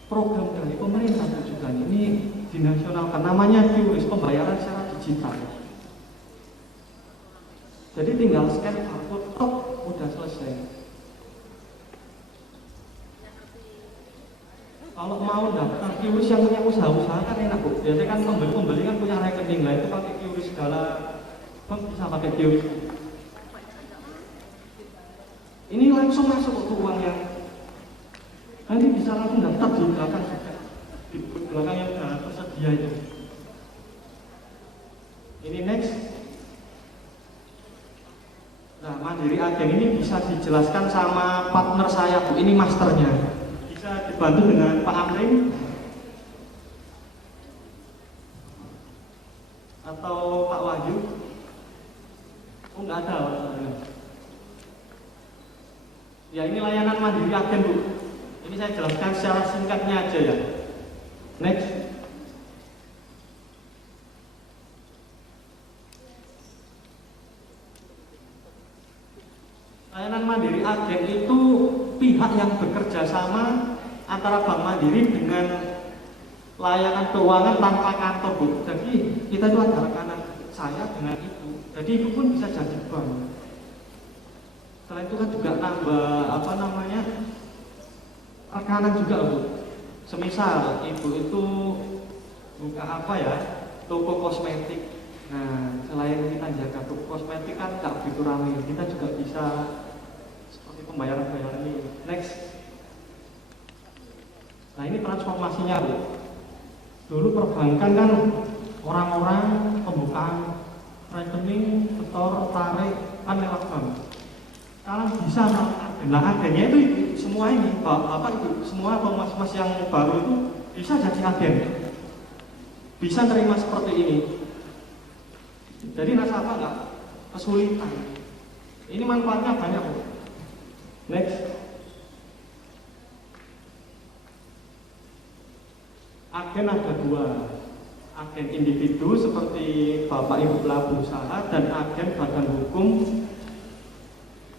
program dari pemerintah juga ini dinasionalkan, namanya QRIS, pembayaran secara digital. Jadi tinggal scan barcode, tok, udah selesai. Kalau mau daftar QRIS yang punya usaha-usaha kan enak Bu. Biasanya kan pembeli kan punya rekening lah, itu pakai QRIS segala, bisa pakai QRIS. Ini langsung masuk ke uang yang nanti bisa langsung daftar di belakang juga, di belakang yang sudah tersedia itu. Ini next. Nah Mandiri Agen ini bisa dijelaskan sama partner saya Bu, ini masternya. Bisa dibantu dengan Pak Amrin atau Pak Wahyu. Oh nggak ada. Ya ini layanan Mandiri Agen Bu. Ini saya jelaskan secara singkatnya aja ya. Next. Layanan Mandiri Agen itu pihak yang bekerja sama antara Bank Mandiri dengan layanan keuangan tanpa kantor Bu. Jadi kita itu ada rekanan saya dengan ibu. Jadi ibu pun bisa jadi bank. Selain itu kan juga nambah apa namanya rekanan juga Bu. Semisal ibu itu buka apa ya, toko kosmetik. Nah selain kita jaga toko kosmetik kan nggak begitu ramai, kita juga bisa seperti pembayaran ini. Next. Nah ini transformasinya Bu. Dulu perbankan kan orang-orang pembukaan rekening, setor, tarik kan lewat bank. Sekarang bisa nah agennya itu semua ini Bapak Ibu, semua mas-mas yang baru itu bisa jadi agen. Bisa terima seperti ini. Jadi nasabah nggak kesulitan. Ini manfaatnya banyak Bu. Next. Agen ada dua, agen individu seperti Bapak Ibu pelaku usaha dan agen badan hukum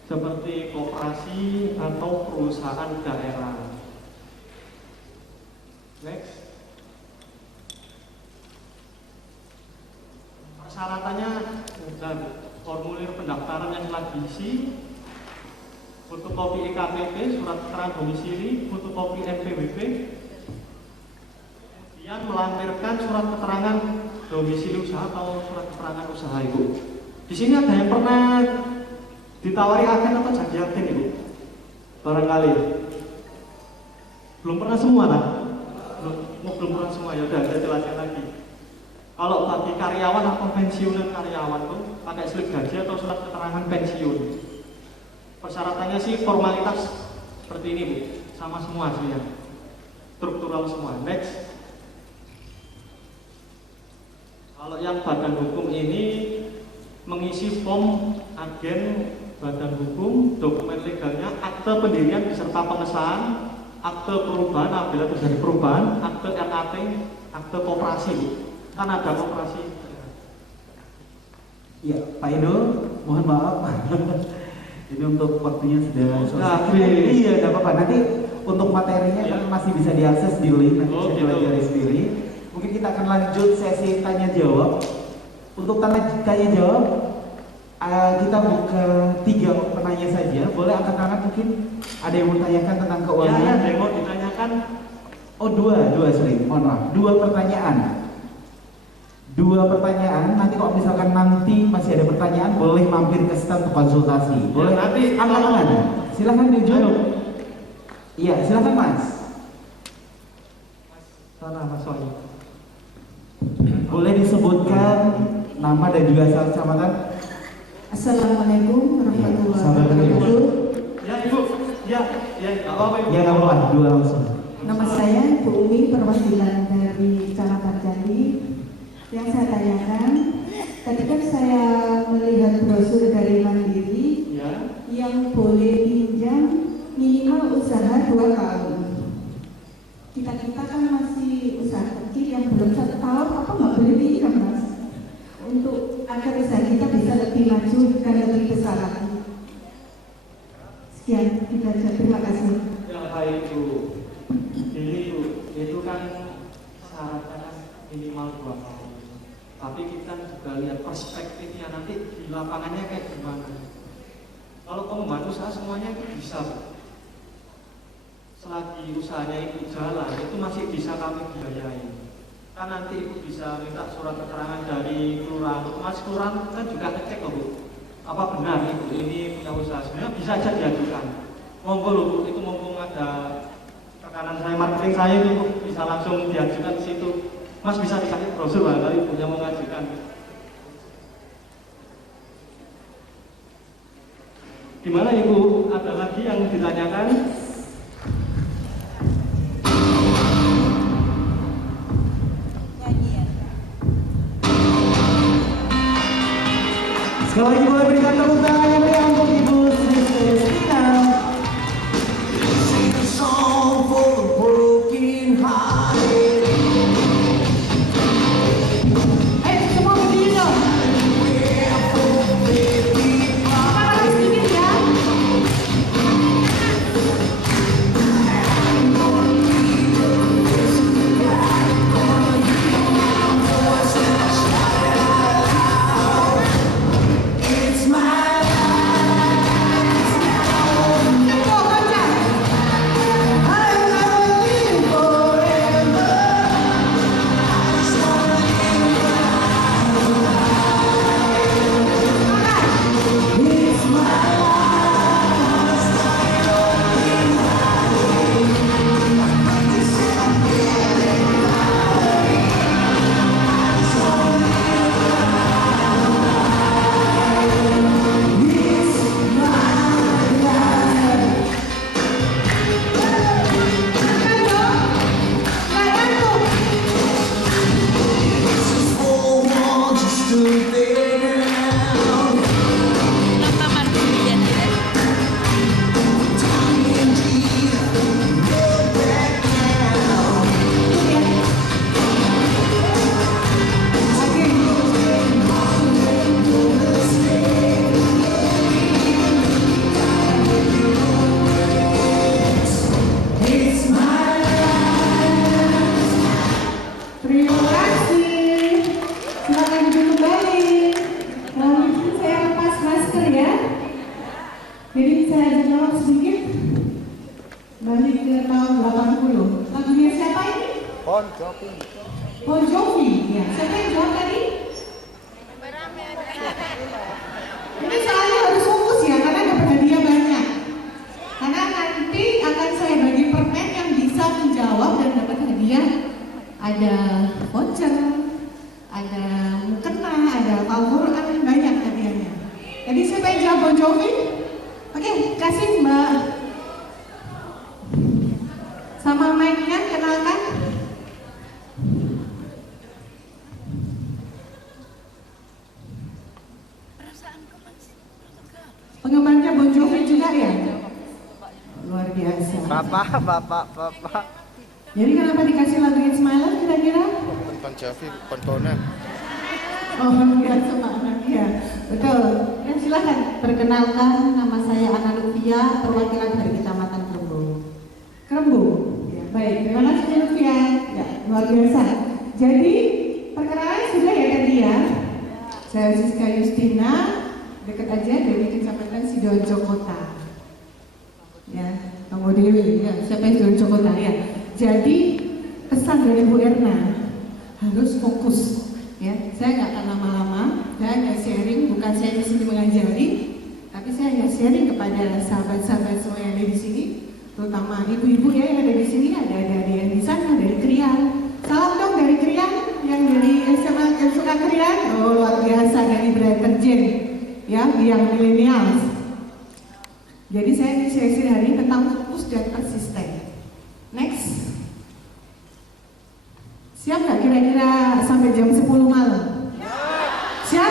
seperti koperasi atau perusahaan daerah. Next. Persyaratannya dan formulir pendaftaran yang telah diisi, fotokopi EKTP, surat keterangan domisili, fotokopi NPWP, kemudian melampirkan surat keterangan domisili usaha atau surat keterangan usaha Ibu. Di sini ada yang pernah ditawari agen atau jadi agen Ibu? Barangkali belum pernah semua kan? Belum pernah semua, ya udah saya jelaskan lagi. Kalau bagi karyawan atau pensiunan karyawan tuh pakai slip gaji atau surat keterangan pensiun. Persyaratannya sih formalitas seperti ini Bu, sama semua hasilnya, struktural semua. Next. Kalau yang badan hukum ini mengisi form agen badan hukum, dokumen legalnya, akte pendirian beserta pengesahan, akte perubahan apabila terjadi perubahan, akte RAT, akte koperasi Bu. Kan ada koperasi. Ya, Pak Idul, mohon maaf. Ini untuk waktunya sudah selesai. Iya, tidak apa-apa. Nanti untuk materinya ya, kan masih bisa diakses di link, nanti saya pelajari sendiri. Mungkin kita akan lanjut sesi tanya jawab. Untuk tanya jawab, kita buka 3 penanya saja. Boleh angkat tangan mungkin ada yang mau tanyakan tentang keuangan? Ya, ada yang mau ditanyakan. Oh, dua sorry, mohon maaf. 2 pertanyaan. 2 pertanyaan. Nanti kalau misalkan nanti masih ada pertanyaan, boleh mampir ke stand untuk konsultasi. Boleh Ya, nanti angkat-angkat. Silahkan dijawab. Iya, silahkan Mas. Sana Mas Wahyu. Boleh disebutkan nama dan juga asal kecamatan. Assalamualaikum warahmatullahi wabarakatuh. Ya Ibu, ya nggak apa-apa Ibu. Ya nggak apa-apa, 2 langsung. Nama saya Bu Umi, perwakilan dari Kecamatan Candi. Yang saya tanyakan, tadi kan saya melihat brosur dari Mandiri Ya. yang boleh pinjam minimal usaha 2 tahun. Kita kan masih usaha kecil yang belum 1 tahun, apa nggak boleh pinjam Mas? Untuk agar usaha kita bisa lebih maju dan lebih besar lagi. Sekian, kita aja. Terima kasih. Ya baik Bu. Ini Bu, itu kan syaratnya kan minimal 2 tahun. Tapi kita juga lihat perspektifnya nanti di lapangannya kayak gimana. Kalau pengembangan usaha semuanya itu bisa Bu. Selagi usahanya itu jalan, itu masih bisa kami biayai. Kan nanti Ibu bisa minta surat keterangan dari kelurahan. Mas kelurahan kan juga ngecek loh Bu. Apa benar Ibu ini punya usaha? Sebenarnya bisa aja diajukan. Monggo loh Bu, itu mumpung ada tekanan saya, marketing saya itu Bu, bisa langsung diajukan ke situ. Mas bisa dikasih brosur lah kalau Ibunya mau ngajukan. Gimana Ibu? Ada lagi yang ditanyakan? Sekali lagi boleh berikan tepuk tangan yang meriah untuk Ibu Sri Celestina. Sing a song for the broken hearted. Semua berdiri dong. Panas sedikit ya. It's my Tempo, kencang. I'm gonna live forever. I just wanna live. It's my Tekan dong. Nggak ngantuk. whole world just stood there now. Dying dream, never back down. It's my Terima kasih. Silakan duduk kembali. Mungkin saya lepas masker ya. Jadi saya jawab sedikit. Balik ke tahun 80. Lagunya siapa ini? Bon Jovi. Ya. Siapa yang jawab tadi? Ini soalnya harus fokus ya, karena dapat hadiah banyak. Karena nanti akan saya bagi permen yang bisa menjawab dan dapat hadiah. Ada voucher, ada mukena, ada Al-Quran, banyak hadiahnya. Jadi siapa yang jawab Bon Jovi? Oke, kasih Mbak. Sama mic-nya, kenalkan. Penggemarnya Bon Jovi juga ya? Luar biasa. Bapak. Jadi kenapa dikasih lagu It's My Life kira-kira? Bon Jovi, pontonan. Oh, biasa banget ya. Betul. Ya silakan perkenalkan, nama saya Ana Lufia, perwakilan dari Kecamatan Krembu. Krembu. Ya, baik. Terima kasih Lufia. Ya, luar biasa. Jadi perkenalan sudah ya tadi ya. Saya Siska Justina, dekat aja dari Kecamatan Sidoarjo Kota. Ya, Kamu Dewi. Ya, siapa yang Sidoarjo Kota ya? Jadi pesan dari Bu Erna harus fokus. Ya, saya nggak akan lama-lama. Saya hanya sharing, bukan saya di sini mengajari, tapi saya hanya sharing kepada sahabat-sahabat semua yang ada di sini, terutama ibu-ibu ya yang ada di sini, ada yang di sana dari Krian. Salam dong dari Krian, yang dari SMA yang suka Krian. Oh luar biasa, dari Brightergen, ya yang milenial. Jadi saya ingin sesi hari ini tentang fokus dan persisten. Next. Siap nggak kira-kira sampai jam 10 malam? Siap?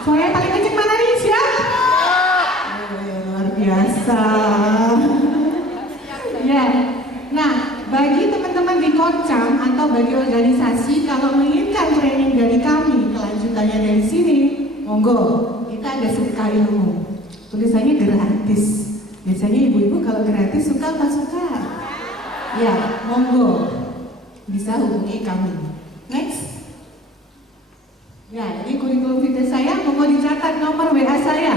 Suara yang paling kenceng mana nih? Siap? Luar biasa. Ya. Nah, bagi teman-teman di Kocam atau bagi organisasi kalau menginginkan training dari kami, kelanjutannya dari sini, monggo. Kita ada suka ilmu. Tulisannya gratis. Biasanya ibu-ibu kalau gratis suka apa suka? Ya, monggo. Bisa hubungi kami. Next. Ya, ini kurikulum vitae saya, mau dicatat nomor WA saya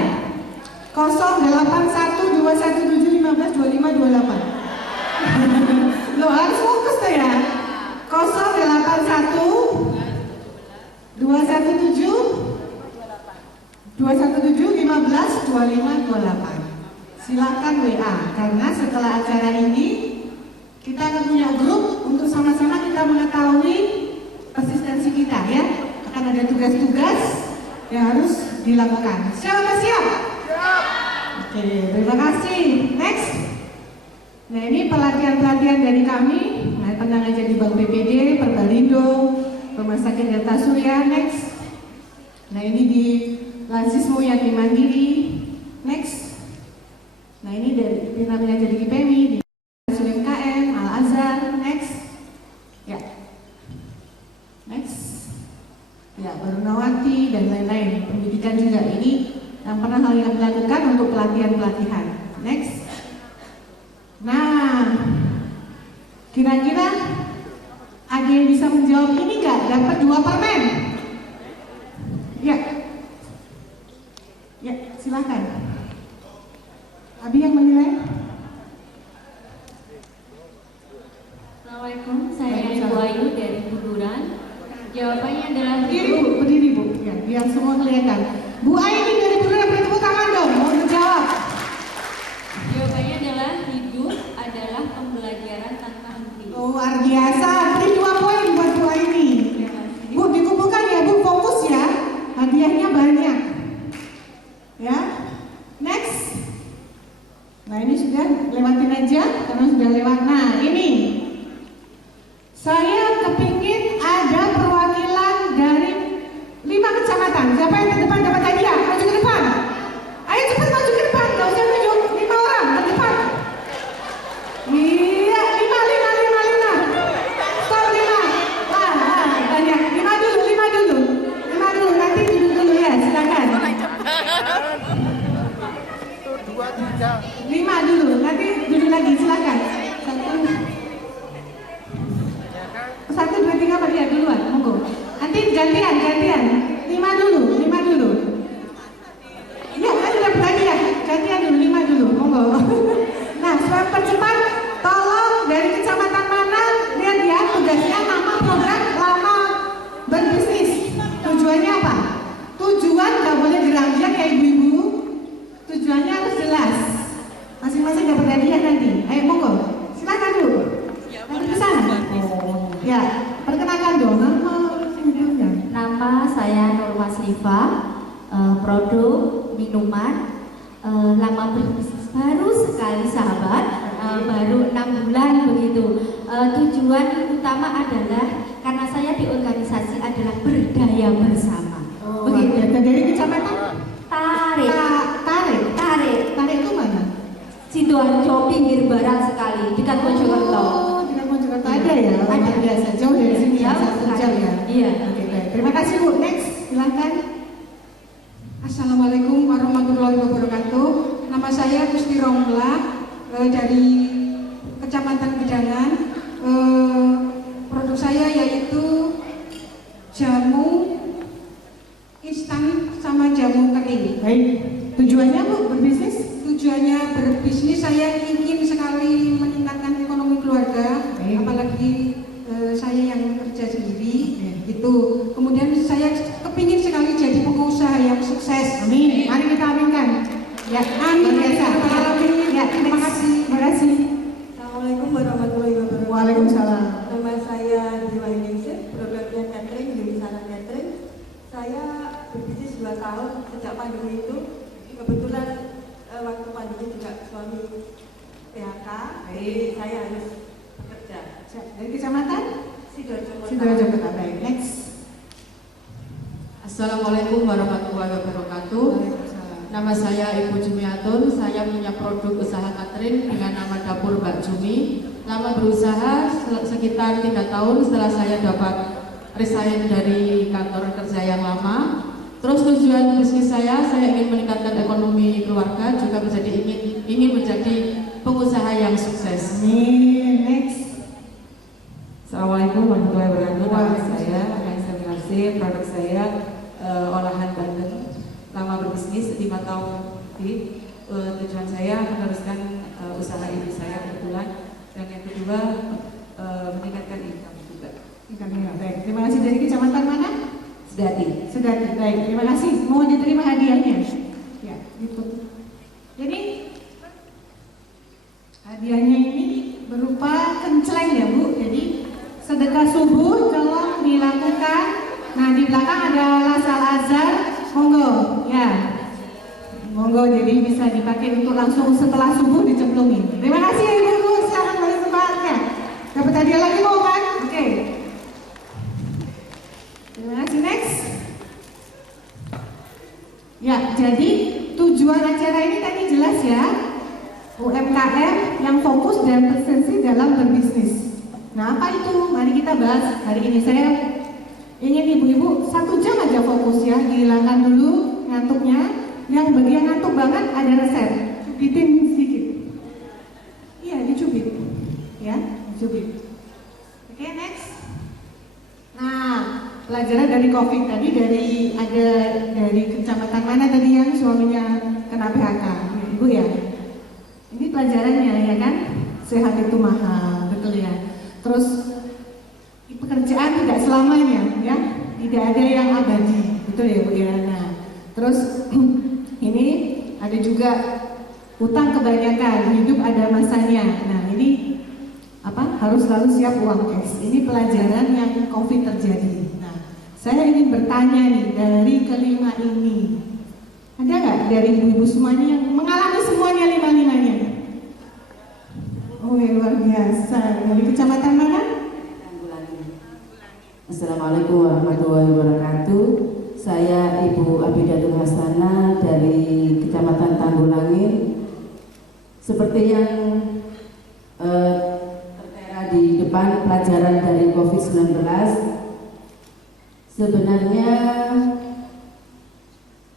081217152528. Lo harus fokus tuh ya. 081217152528. Silakan WA karena setelah acara ini kita akan punya grup untuk sama-sama kita mengetahui persistensi kita ya. Akan ada tugas-tugas yang harus dilakukan. Siapa siap? Siap. Oke, terima kasih. Next. Nah ini pelatihan-pelatihan dari kami. Nah tenang aja di Bank BPD, Perbalindo, Rumah Sakit Delta Surya. Next. Nah ini di Lansismo Yati Mandiri. Next. Nah ini dari namanya jadi IPMI di KM, Al-Azhar, next. Ya. Next. Ya, Barunawati dan lain-lain. Pendidikan juga ini yang pernah hal yang dilakukan untuk pelatihan-pelatihan. Next. Nah, kira-kira ada yang bisa menjawab ini nggak? Dapat 2 permen? Ya. Ya, silakan. Abi yang menilai? Assalamualaikum, saya Ibu Ayu dari Buduran. Jawabannya adalah Berdiri Bu, ya, biar semua kelihatan. Bu Ayu ini dari Buduran, beri tepuk tangan dong, mau menjawab. Jawabannya adalah hidup adalah pembelajaran tanpa henti. Luar biasa, beri 2 poin buat Bu Ayu ini. Bu, dikumpulkan ya Bu, fokus ya, hadiahnya banyak. Ya, next. Nah ini sudah lewatin aja, karena sudah lewat. Nah ini. Saya kepingin ada perwakilan dari 5 kecamatan. Siapa yang ke depan dapat hadiah? Maju ke depan. Ayo cepat maju ke depan. Gak usah nunjuk 5 orang ke depan. Iya, 5. Stop 5. Banyak. 5 dulu. 5 dulu. Nanti duduk dulu ya. Silakan. 5 dulu. Nanti duduk lagi. Silakan. 1, 2, 3 apa dia duluan, monggo. Nanti gantian. 5 dulu. Iya, kan sudah berani ya. Gantian dulu, 5 dulu, monggo. Nah, supaya percepat, tolong dari kecamatan mana lihat ya tugasnya, nama, program, lama berbisnis. Tujuannya apa? Tujuan nggak boleh diranjang ya ibu-ibu. Tujuannya harus jelas. Masing-masing dapat hadiah nanti. Ayo monggo, silakan Bu. Nanti ke sana. Ya, perkenalkan dong Nama saya Nur Masrifa, produk minuman, lama berbisnis baru sekali sahabat, baru 6 bulan begitu. Tujuan utama adalah karena saya di organisasi adalah berdaya bersama. Begitu. Dari kecamatan Tarik itu mana? Sidoarjo pinggir barat sekali, dekat Mojokerto. Dekat Mojokerto ada ya? Ada biasa jauh dari sini ya, 1 jam ya. Iya. Oke, baik. Terima kasih Bu. Next, silakan. Assalamualaikum warahmatullahi wabarakatuh. Nama saya Gusti Romla dari Kecamatan Gedangan. Produk saya yaitu jamu instan sama jamu kering. Baik. Tujuannya Bu berbisnis? Tujuannya berbisnis saya ingin sekali meningkatkan ekonomi keluarga, apalagi saya yang bekerja sendiri. Itu juga suami PHK, jadi saya harus bekerja. Dari kecamatan? Sidoarjo Kota. Baik, next. Assalamualaikum warahmatullahi wabarakatuh. Nama saya Ibu Jumiatun. Saya punya produk usaha catering dengan nama Dapur Mbak Jumi. Lama berusaha sekitar 3 tahun setelah saya dapat resign dari kantor kerja yang lama. Terus tujuan bisnis saya ingin meningkatkan ekonomi keluarga, juga ingin menjadi pengusaha yang sukses. Amin. Next. Assalamualaikum warahmatullahi wabarakatuh. Nama saya Aisyah Minarsi. Produk saya olahan Banten. Lama berbisnis 5 tahun. Tujuan saya meneruskan usaha ibu saya kebetulan. Dan yang kedua meningkatkan income juga. Baik, terima kasih. Dari kecamatan mana? Sedati. Sedati. Baik, terima kasih. Mohon diterima hadiahnya. Ya, gitu. Jadi hadiahnya ini berupa kenceleng ya Bu. Jadi sedekah subuh tolong dilakukan. Nah, di belakang ada lasal azhar, monggo ya. Monggo, jadi bisa dipakai untuk langsung setelah subuh dicemplungin. Terima kasih ya Ibu. Silakan balik tempatnya. Dapat hadiah lagi mau kan? Oke. Terima kasih. Next. Ya, jadi tujuan acara ini tadi jelas ya. UMKM yang fokus dan bersensi dalam berbisnis. Nah, apa itu? Mari kita bahas hari ini. Saya ingin ibu-ibu 1 jam aja fokus ya, dihilangkan dulu ngantuknya. Yang bagian ngantuk banget ada resep, cubitin sedikit. Iya, dicubit, ya, dicubit. Oke, next. Nah, pelajaran dari COVID tadi dari kecamatan mana tadi yang suaminya kena PHK, Ibu ya? Ini pelajarannya ya kan? Sehat itu mahal, betul ya. Terus pekerjaan tidak selamanya, ya, tidak ada yang abadi, betul ya Bu ya. Nah, terus ini ada juga utang kebanyakan, hidup ada masanya. Nah, ini harus selalu siap uang cash. Ini pelajaran yang COVID terjadi. Nah, saya ingin bertanya nih dari kelima ini, ada nggak dari ibu-ibu semuanya yang mengalami semuanya 5-5-nya? Oh ya, luar biasa. Dari kecamatan mana? Assalamualaikum warahmatullahi wabarakatuh. Saya Ibu Abidatul Hasanah dari Kecamatan Tanggulangin. Seperti yang tertera di depan pelajaran dari COVID-19, sebenarnya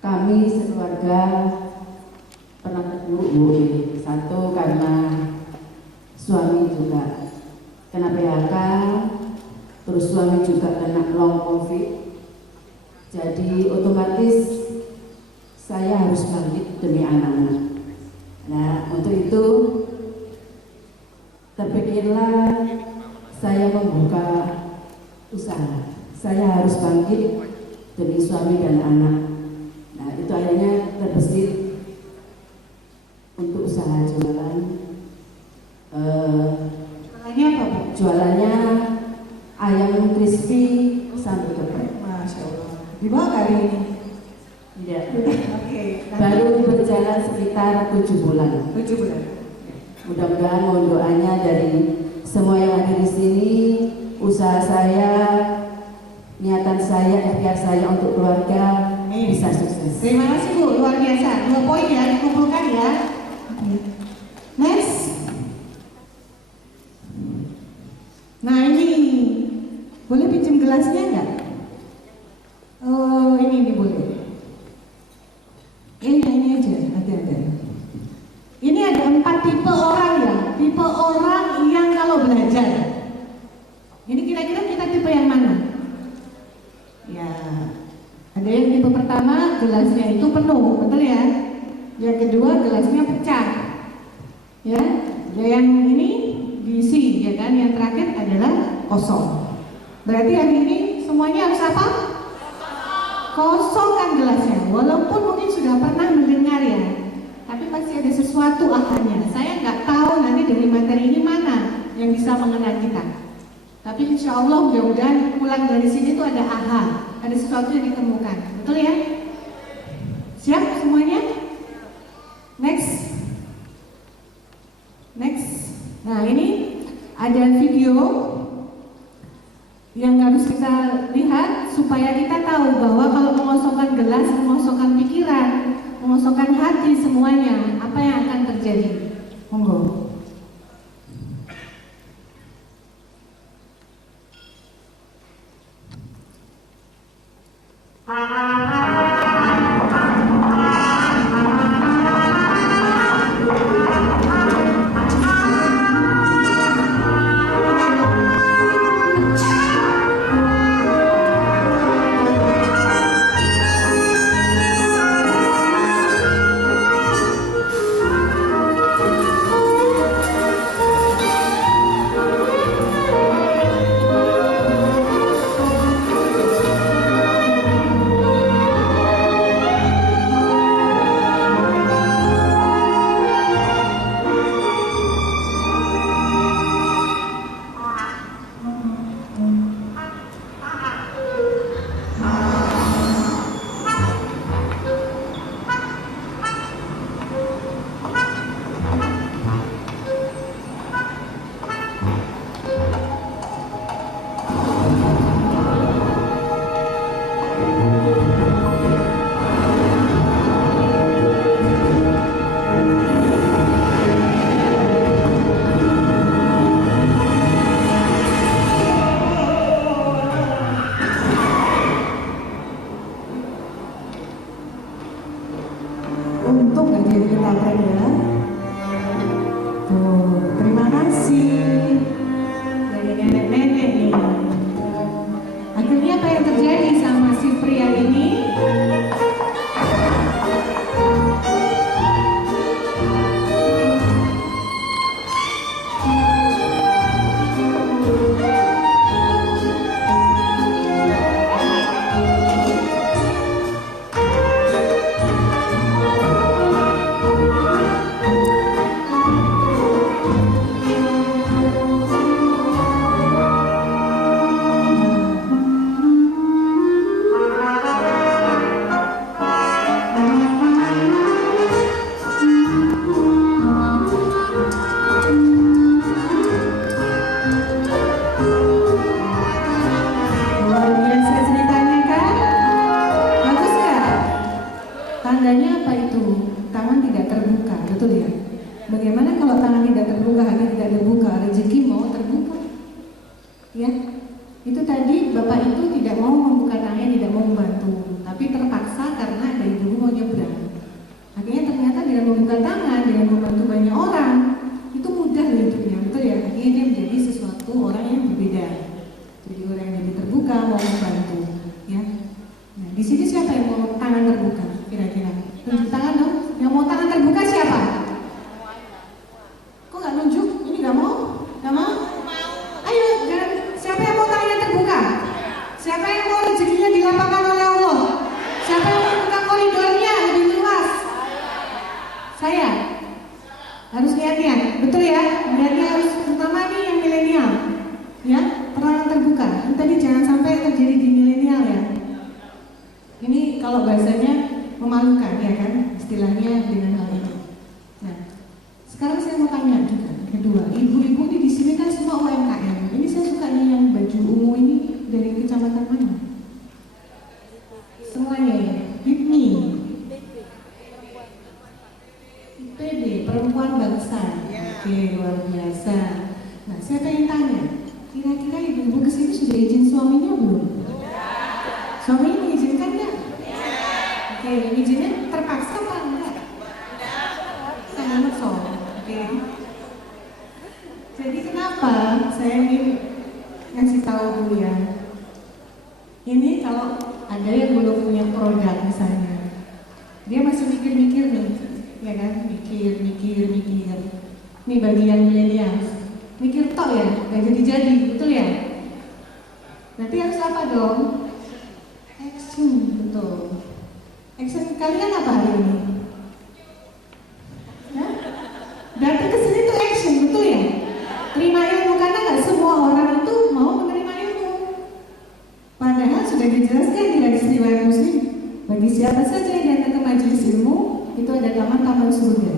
kami sekeluarga pernah terpuruk Bu. Satu karena suami juga kena PHK, terus suami juga kena long COVID. Jadi otomatis saya harus bangkit demi anak-anak. Nah, untuk itu terpikirlah saya membuka usaha. Saya harus bangkit demi suami dan anak. Nah, itu akhirnya terbesit untuk usaha jualan. Jualannya apa Bu? Jualannya ayam crispy sambal geprek. Masya Allah. Dibawa kali ini? Tidak. Oke. Baru berjalan sekitar 7 bulan. 7 bulan. Mudah-mudahan mohon doanya dari semua yang hadir di sini, usaha saya, niatan saya, ikhtiar saya untuk keluarga bisa sukses. Terima kasih Bu, luar biasa. 2 poin ya, dikumpulkan ya. Next. Nah ini, boleh pinjam gelasnya nggak? Oh ini boleh. Ini aja, ada. Ini ada 4 tipe orang ya. Tipe orang yang kalau belajar. Ini kira-kira kita tipe yang mana? Ya, ada yang tipe pertama gelasnya itu penuh, betul ya? Yang kedua gelasnya pecah. Ya, yang ini diisi, ya kan? Yang terakhir adalah kosong. Berarti hari ini semuanya harus apa? Kosongkan gelasnya. Walaupun mungkin sudah pernah mendengar ya, tapi pasti ada sesuatu akhirnya. Saya nggak tahu nanti dari materi ini mana yang bisa mengenal kita. Tapi insya Allah mudah-mudahan pulang dari sini tuh ada aha, ada sesuatu yang ditemukan. Betul ya? Siap semuanya? Next. Nah ini ada video yang harus kita lihat supaya kita tahu bahwa kalau mengosongkan gelas, mengosongkan pikiran, mengosongkan hati semuanya, apa yang akan terjadi? Monggo. Untung gak jadi ketabrak ya. Tuh, terima kasih dari nenek-nenek nih. Akhirnya apa yang terjadi sama si pria ini? Tandanya apa itu? Tangan tidak terbuka, betul ya? Bagaimana kalau tangan tidak terbuka, hati tidak terbuka, rezeki mau terbuka? Ya, itu tadi bapak itu tidak mau membuka tangannya, tidak mau membantu, tapi terpaksa karena ada ibu mau nyebrang. Akhirnya ternyata dengan membuka tangan, dengan membantu banyak orang, itu mudah loh hidupnya, betul ya? Akhirnya dia menjadi sesuatu orang yang berbeda. Jadi orang yang lebih terbuka mau membantu, ya. Nah, di sini siapa yang mau tangan terbuka? Kira-kira tunjuk tangan dong. Yang mau tangan terbuka siapa? Kok nggak nunjuk? Ini nggak mau? Nggak mau? Ayo, jangan. Siapa yang mau tangannya terbuka? Siapa yang mau rezekinya dilapangkan oleh Allah? Siapa yang mau buka koridornya lebih luas? Saya. Harus lihat-lihat, betul ya? Lihatnya harus terutama nih yang milenial, ya, tangan terbuka. Ini tadi jangan sampai terjadi di milenial ya. Ini kalau bahasanya memalukan ya kan, istilahnya dengan hal ini. Nah, sekarang saya mau tanya juga, kedua, ibu-ibu ini di sini kan semua UMKM. Ini saya suka nih yang baju ungu ini dari kecamatan mana? Semuanya ya, IPMI, IPB, Perempuan Bangsa. Oke, luar biasa. Nah, saya pengen tanya, kira-kira ibu-ibu kesini sudah izin suaminya belum? Suaminya mengizinkan nggak? Oke, izinnya terpaksa apa enggak? Sangat maksa. Oke. Jadi kenapa saya ingin ngasih tahu dulu ya? Ini kalau ada yang belum punya produk misalnya, dia masih mikir-mikir nih, ya kan? Mikir. Nih bagi yang milenial, mikir tok ya, nggak jadi-jadi, betul ya? Nanti harus apa dong? Action, betul. Action kalian apa hari ini? Nah, datang ke sini tuh action, betul ya? Terima ilmu, karena nggak semua orang itu mau menerima ilmu. Padahal sudah dijelaskan di hadis riwayat Muslim, bagi siapa saja yang datang ke majelis ilmu itu ada taman-taman surga.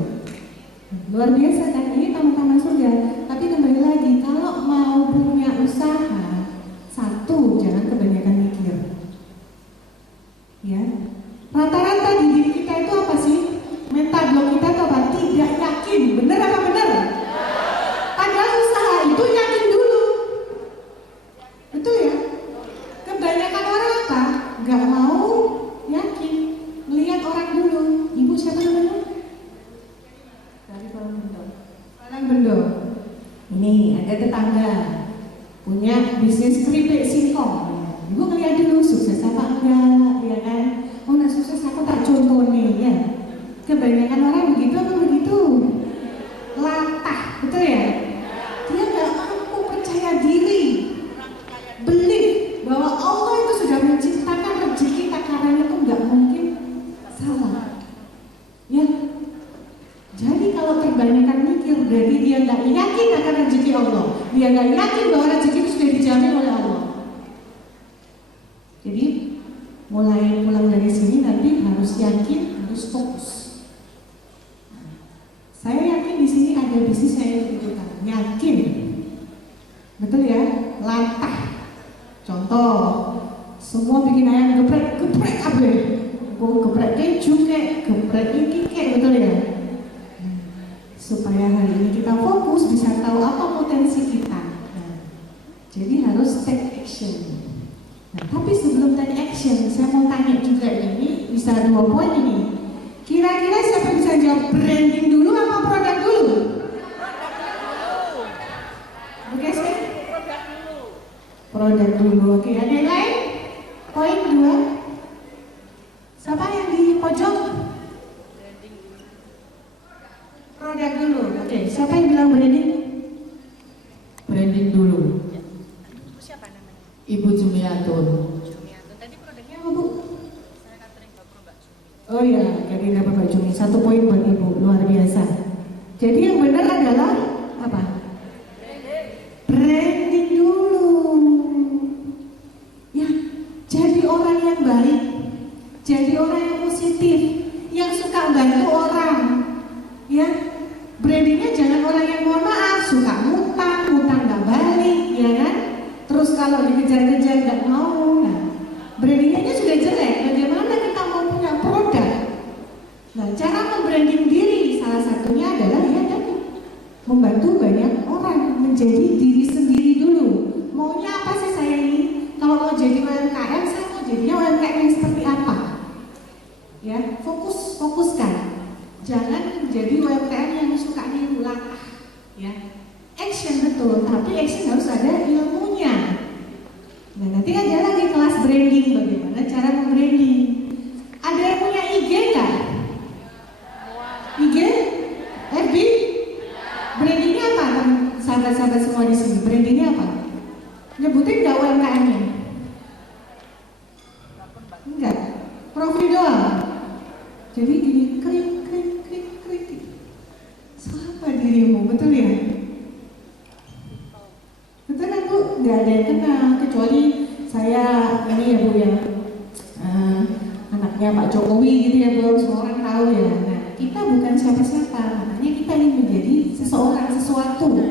Luar biasa kan, ini taman-taman surga. tapi kembali lagi, kalau mau punya usaha, satu, jangan kebanyakan mikir. Ya, rata-rata di diri kita itu apa sih? Mental block kita itu apa? Tidak yakin. Bener apa bener? Padahal usaha itu yakin dulu. Betul ya? Kebanyakan orang apa? Gak mau yakin. Melihat orang dulu. Ibu siapa namanya? Dari Palang Bendo. Ini ada tetangga punya bisnis keripik singkong. Ibu ngeliat dulu sukses apa enggak, ya kan? Oh, nah sukses aku tak contoh nih, ya. Kebanyakan orang begitu apa begitu? Latah, betul ya? Dia nggak mampu percaya diri, believe bahwa Allah itu sudah menciptakan rezeki takarannya itu nggak mungkin salah. Ya, jadi kalau kebanyakan mikir, berarti dia nggak yakin akan rezeki Allah. Dia nggak yakin bahwa rezeki itu sudah dijamin oleh Allah. Jadi mulai pulang dari sini nanti harus yakin, harus fokus. Saya yakin di sini ada bisnis saya yang dibutuhkan. Yakin, betul ya? Latah. Contoh, semua bikin ayam geprek apa? Geprek keju kek, geprek ini kek, betul ya? Supaya hari ini kita fokus, bisa tahu apa potensi kita. Jadi harus take action. Nah, tapi sebelum take action, saya mau tanya juga ini, bisa 2 poin ini. Kira-kira siapa bisa jawab branding dulu apa produk dulu? Oke sih? Produk dulu. Oke, ada yang lain? Poin 2. Siapa yang di pojok? Produk dulu. Oke, siapa yang bilang branding? Branding dulu. Siapa namanya? Ibu Jumiatun. Tadi produknya apa, Bu? saya catering dapur Mbak Jumi. Oh iya, jadi dapat Mbak Jumi. 1 poin buat Ibu, luar biasa. Jadi yang benar adalah apa? Branding dulu. Ya, jadi orang yang baik, jadi orang yang positif, yang suka bantu orang. Ya, brandingnya jangan orang yang mohon maaf, suka ngutang nggak balik, ya kan? Terus kalau dikejar-kejar nggak mau, nah brandingnya aja sudah jelek. Bagaimana kita mau punya produk? Nah, cara membranding diri salah satunya adalah ya tadi, membantu banyak orang menjadi diri sendiri dulu. Maunya apa sih saya ini? Kalau mau jadi UMKM, saya mau jadinya UMKM yang seperti apa? Ya, fokuskan. Jangan jadi UMKM yang suka niru latah. Ya, action betul, tapi action harus ada ilmunya. Nah, nanti ada lagi kelas branding, bagaimana cara membranding. Ada yang punya IG nggak? IG? FB? Brandingnya apa? Sahabat-sahabat semua di sini, brandingnya apa? Nyebutin nggak UMKM-nya? Enggak, profil doang. Jadi gini, klik. Siapa dirimu, betul ya? Betul kan Bu? Nggak ada yang kenal, kecuali saya ini ya Bu ya, anaknya Pak Jokowi gitu ya Bu, semua orang tahu ya. Nah, kita bukan siapa-siapa, makanya kita ingin menjadi sesuatu. Ya,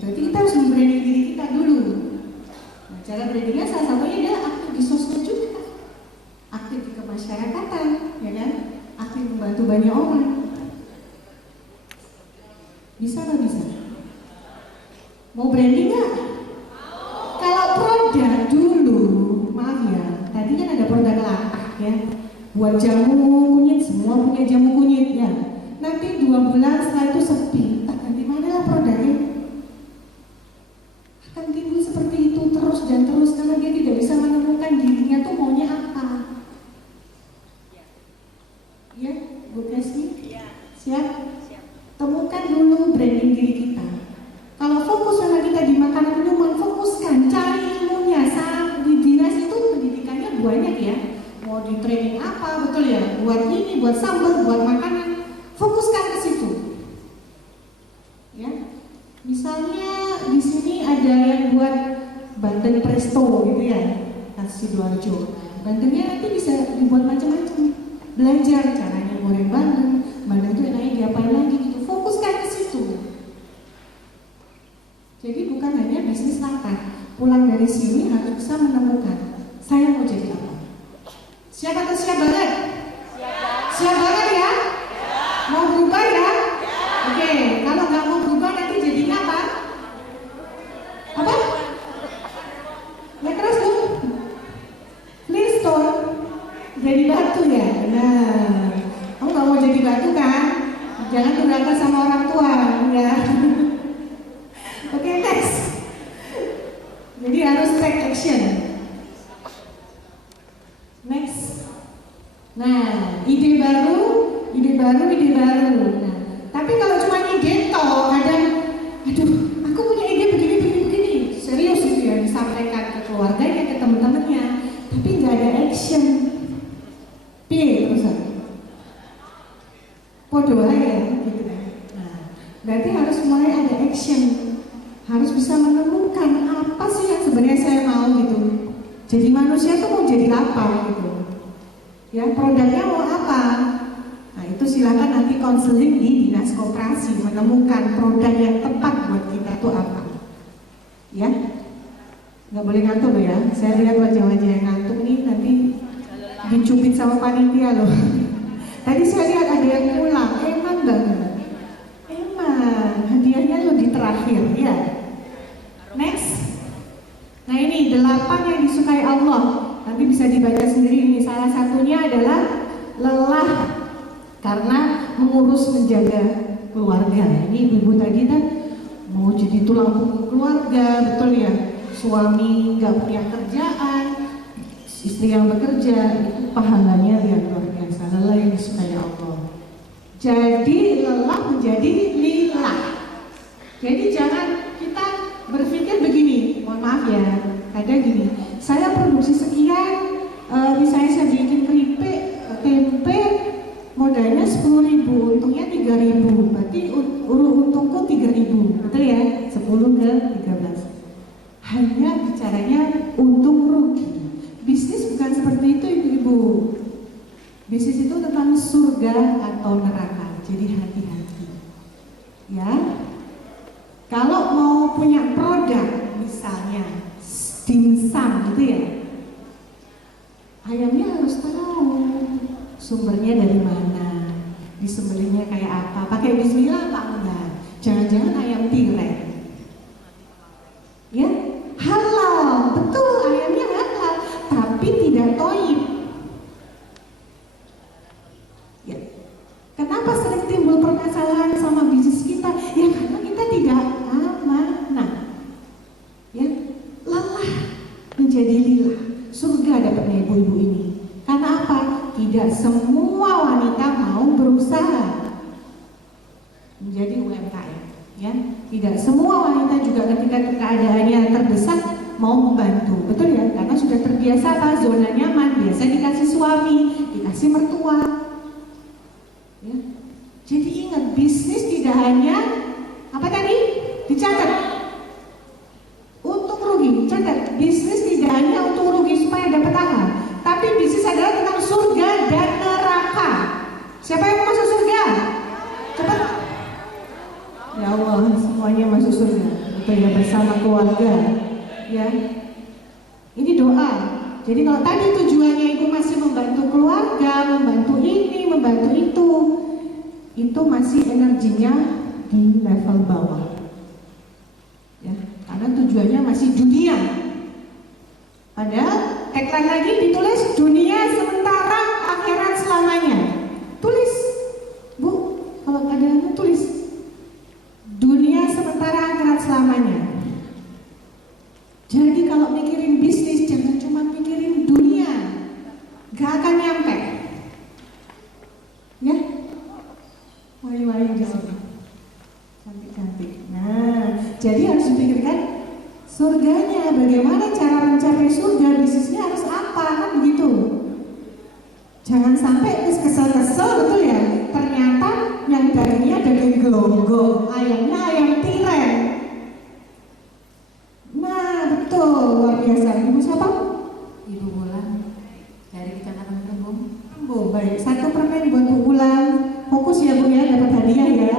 berarti kita harus membranding diri kita dulu. Nah, cara brandingnya salah satunya adalah aktif di sosmed juga, aktif di kemasyarakatan, ya kan? Aktif membantu banyak orang. Bisa nggak bisa? Mau branding nggak? Kalau produk dulu, maaf ya, tadi kan ada produk latah ya, buat jamu kunyit, semua punya jamu kunyit ya. Nanti 2 bulan setelah itu sepi, tak ganti mana lah produknya? Akan timbul seperti itu terus dan terus karena dia tidak bisa menemukan dirinya tuh maunya apa. Ya, Bu Kasih? Siap? Temukan dulu branding diri kita. Kalau fokus sama kita di makanan minuman, fokuskan, cari ilmunya. Saat di dinas itu pendidikannya banyak ya. Mau di training apa, betul ya? Buat ini, buat sambal, buat makanan. Fokuskan ke situ. Ya, misalnya di sini ada yang buat Banten Presto gitu ya, Kasih Sidoarjo. Bantennya nanti bisa dibuat macam-macam. Belajar caranya goreng bandeng itu enaknya diapain lagi gitu. Fokuskan ke situ. di sini harus bisa menemukan saya mau jadi apa. Siap atau siap banget? Siap banget ya? Mau berubah ya? Oke, kalau nggak mau berubah nanti jadinya apa? Apa? Ya keras dong. Flintstone jadi batu ya? Nah, kamu nggak mau jadi batu kan? Jangan durhaka sama orang tua ya. Oke, next. Jadi harus take action. Next. Nah, ide baru. Nah, tapi kalau cuma ide toh, kadang, aduh, aku punya ide begini. Serius itu ya disampaikan ke keluarganya, ke teman-temannya, tapi nggak ada action. Terusan. Podo aja ya, gitu kan. Nah, berarti harus mulai ada action. Harus bisa menemukan apa sih yang sebenarnya saya mau gitu. Jadi manusia tuh mau jadi apa gitu. Ya, produknya mau apa? Nah, itu silakan nanti konseling di dinas koperasi menemukan produk yang tepat buat kita tuh apa. Ya, nggak boleh ngantuk loh ya. Saya lihat wajah-wajah yang ngantuk nih nanti dicubit sama panitia loh. Tadi saya lihat ada yang pulang, emang banget. Emang hadiahnya lo di terakhir ya. Next. Nah ini 8 yang disukai Allah. Nanti bisa dibaca sendiri ini. Salah satunya adalah lelah karena mengurus menjaga keluarga. Ini ibu tadi kan mau jadi tulang punggung keluarga, betul ya. Suami nggak punya kerjaan, istri yang bekerja, itu pahalanya yang luar biasa. Lelah yang disukai Allah. Jadi lelah menjadi lillah. Jadi jangan kita berpikir begini, mohon maaf ya, kadang gini, saya produksi sekian, misalnya saya bikin keripik, tempe, modalnya 10.000, untungnya 3.000, berarti untungku 3.000, betul ya, 10 ke 13. Hanya bicaranya untung rugi. Bisnis bukan seperti itu ibu-ibu. Bisnis itu tentang surga atau neraka, jadi hati-hati. Ya. Kalau mau punya produk, misalnya dimsum gitu ya, ayamnya harus tahu sumbernya dari mana, disembelihnya kayak apa, pakai bismillah apa enggak, jangan-jangan ayam tirai. Ya, halal, betul ayamnya halal, tapi tidak toib. Ya, kenapa sering timbul permasalahan sama bisnis kita? Ya karena kita tidak amanah. Ya, lelah menjadi lillah. Surga dapatnya ibu-ibu ini. Karena apa? Tidak semua wanita mau berusaha menjadi UMKM. Ya, tidak semua wanita juga ketika keadaannya terdesak mau membantu, betul ya? Karena sudah terbiasa apa? Zona nyaman, biasa dikasih suami, dikasih mertua. Ya. Jadi ingat, bisnis tidak hanya apa tadi? Dicatat. Untung rugi, catat. Bisnis tidak hanya untung rugi supaya dapat apa, tapi bisnis adalah tentang surga dan neraka. Siapa yang mau masuk surga? Cepat. Ya Allah, semuanya masuk surga. Betul ya, bersama keluarga. Ya. Ini doa. Jadi kalau tadi tujuannya ibu masih membantu keluarga, membantu ini, membantu itu masih energinya di level bawah. Ya, karena tujuannya masih dunia. Padahal tagline lagi ditulis dunia sementara, akhirat selamanya. Tulis, Bu, kalau keadaannya tulis dunia sementara, akhirat selamanya. Jadi kalau mikirin bisnis jangan cuma mikirin dunia, gak akan nyampe. Ya, wali-wali di sini, cantik-cantik. Nah, jadi harus dipikirkan surganya, bagaimana cara mencapai surga, bisnisnya harus apa, kan begitu. Jangan sampai kesel-kesel, betul ya. Ternyata yang dagingnya daging gelonggong, ayamnya ayam tiren. Nah, betul, luar biasa. Ibu siapa? Ibu Bulan dari Kecamatan Tembung. Bu, baik. 1 permen buat Bu Bulan. Fokus ya Bu ya, dapat hadiah ya.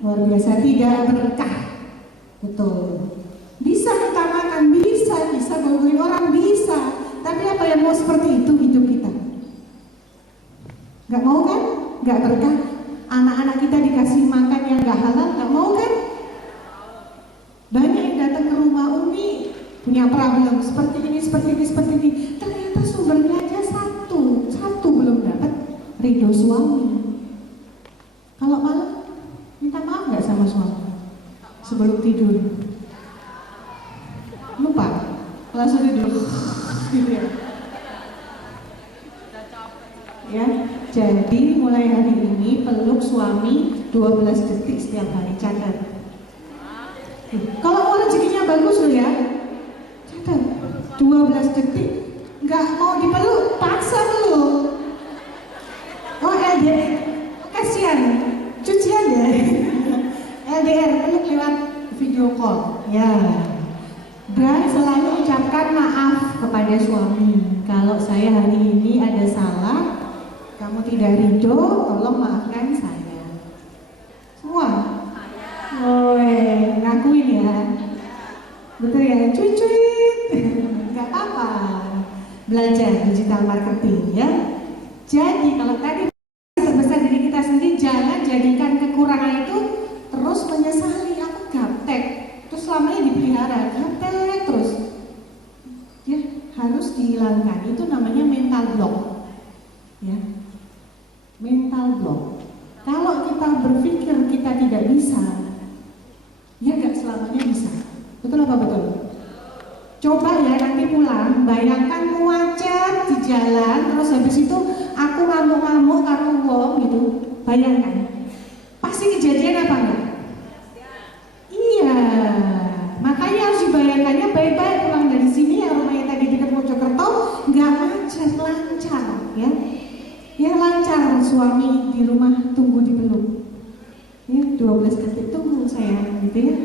Luar biasa, tidak berkah. Betul. Bisa utamakan, bisa ada mau seperti itu hidup kita? Nggak mau kan? Nggak berkah. Anak-anak kita dikasih makan yang nggak halal, nggak mau kan? Banyak yang datang ke rumah Umi punya problem seperti ini, seperti ini, seperti ini. Ternyata sumbernya aja satu belum dapat ridho suami. Kalau malam minta maaf nggak sama suami sebelum tidur? Lupa, langsung tidur. Gitu ya. Ya, jadi mulai hari ini peluk suami 12 detik setiap hari, catat. Kalau mau rezekinya bagus loh ya, catat 12 detik. Nggak mau dipeluk, paksa dulu. Oh LDR, kasihan, cucian ya. LDR peluk lewat video call. Ya. Dan selalu ucapkan maaf kepada suami. Kalau saya hari ini ada salah, kamu tidak ridho, tolong maafkan saya. Semua? Oh, ngakuin ya. Betul ya, cuit. Gak apa-apa. Belajar digital marketing ya. Jadi kalau tadi terbesar diri kita sendiri, jangan jadikan kekurangan itu terus menyesali. Aku gaptek, terus selamanya dipelihara, gaptek terus. Ya, harus dihilangkan. Itu namanya mental block. Ya. Mental block. Kalau kita berpikir kita tidak bisa, ya gak selamanya bisa. Betul apa betul? Coba ya nanti pulang, bayangkan macet di jalan, terus habis itu aku ngamuk-ngamuk karo wong gitu. Bayangkan. Pasti kejadian apa enggak? Iya. Makanya harus dibayangkannya baik-baik pulang dari sini yang rumahnya tadi dekat Mojokerto, nggak macet, lancar ya. Ya lancar, suami di rumah tunggu dipeluk. Ya 12 detik tunggu sayang gitu ya.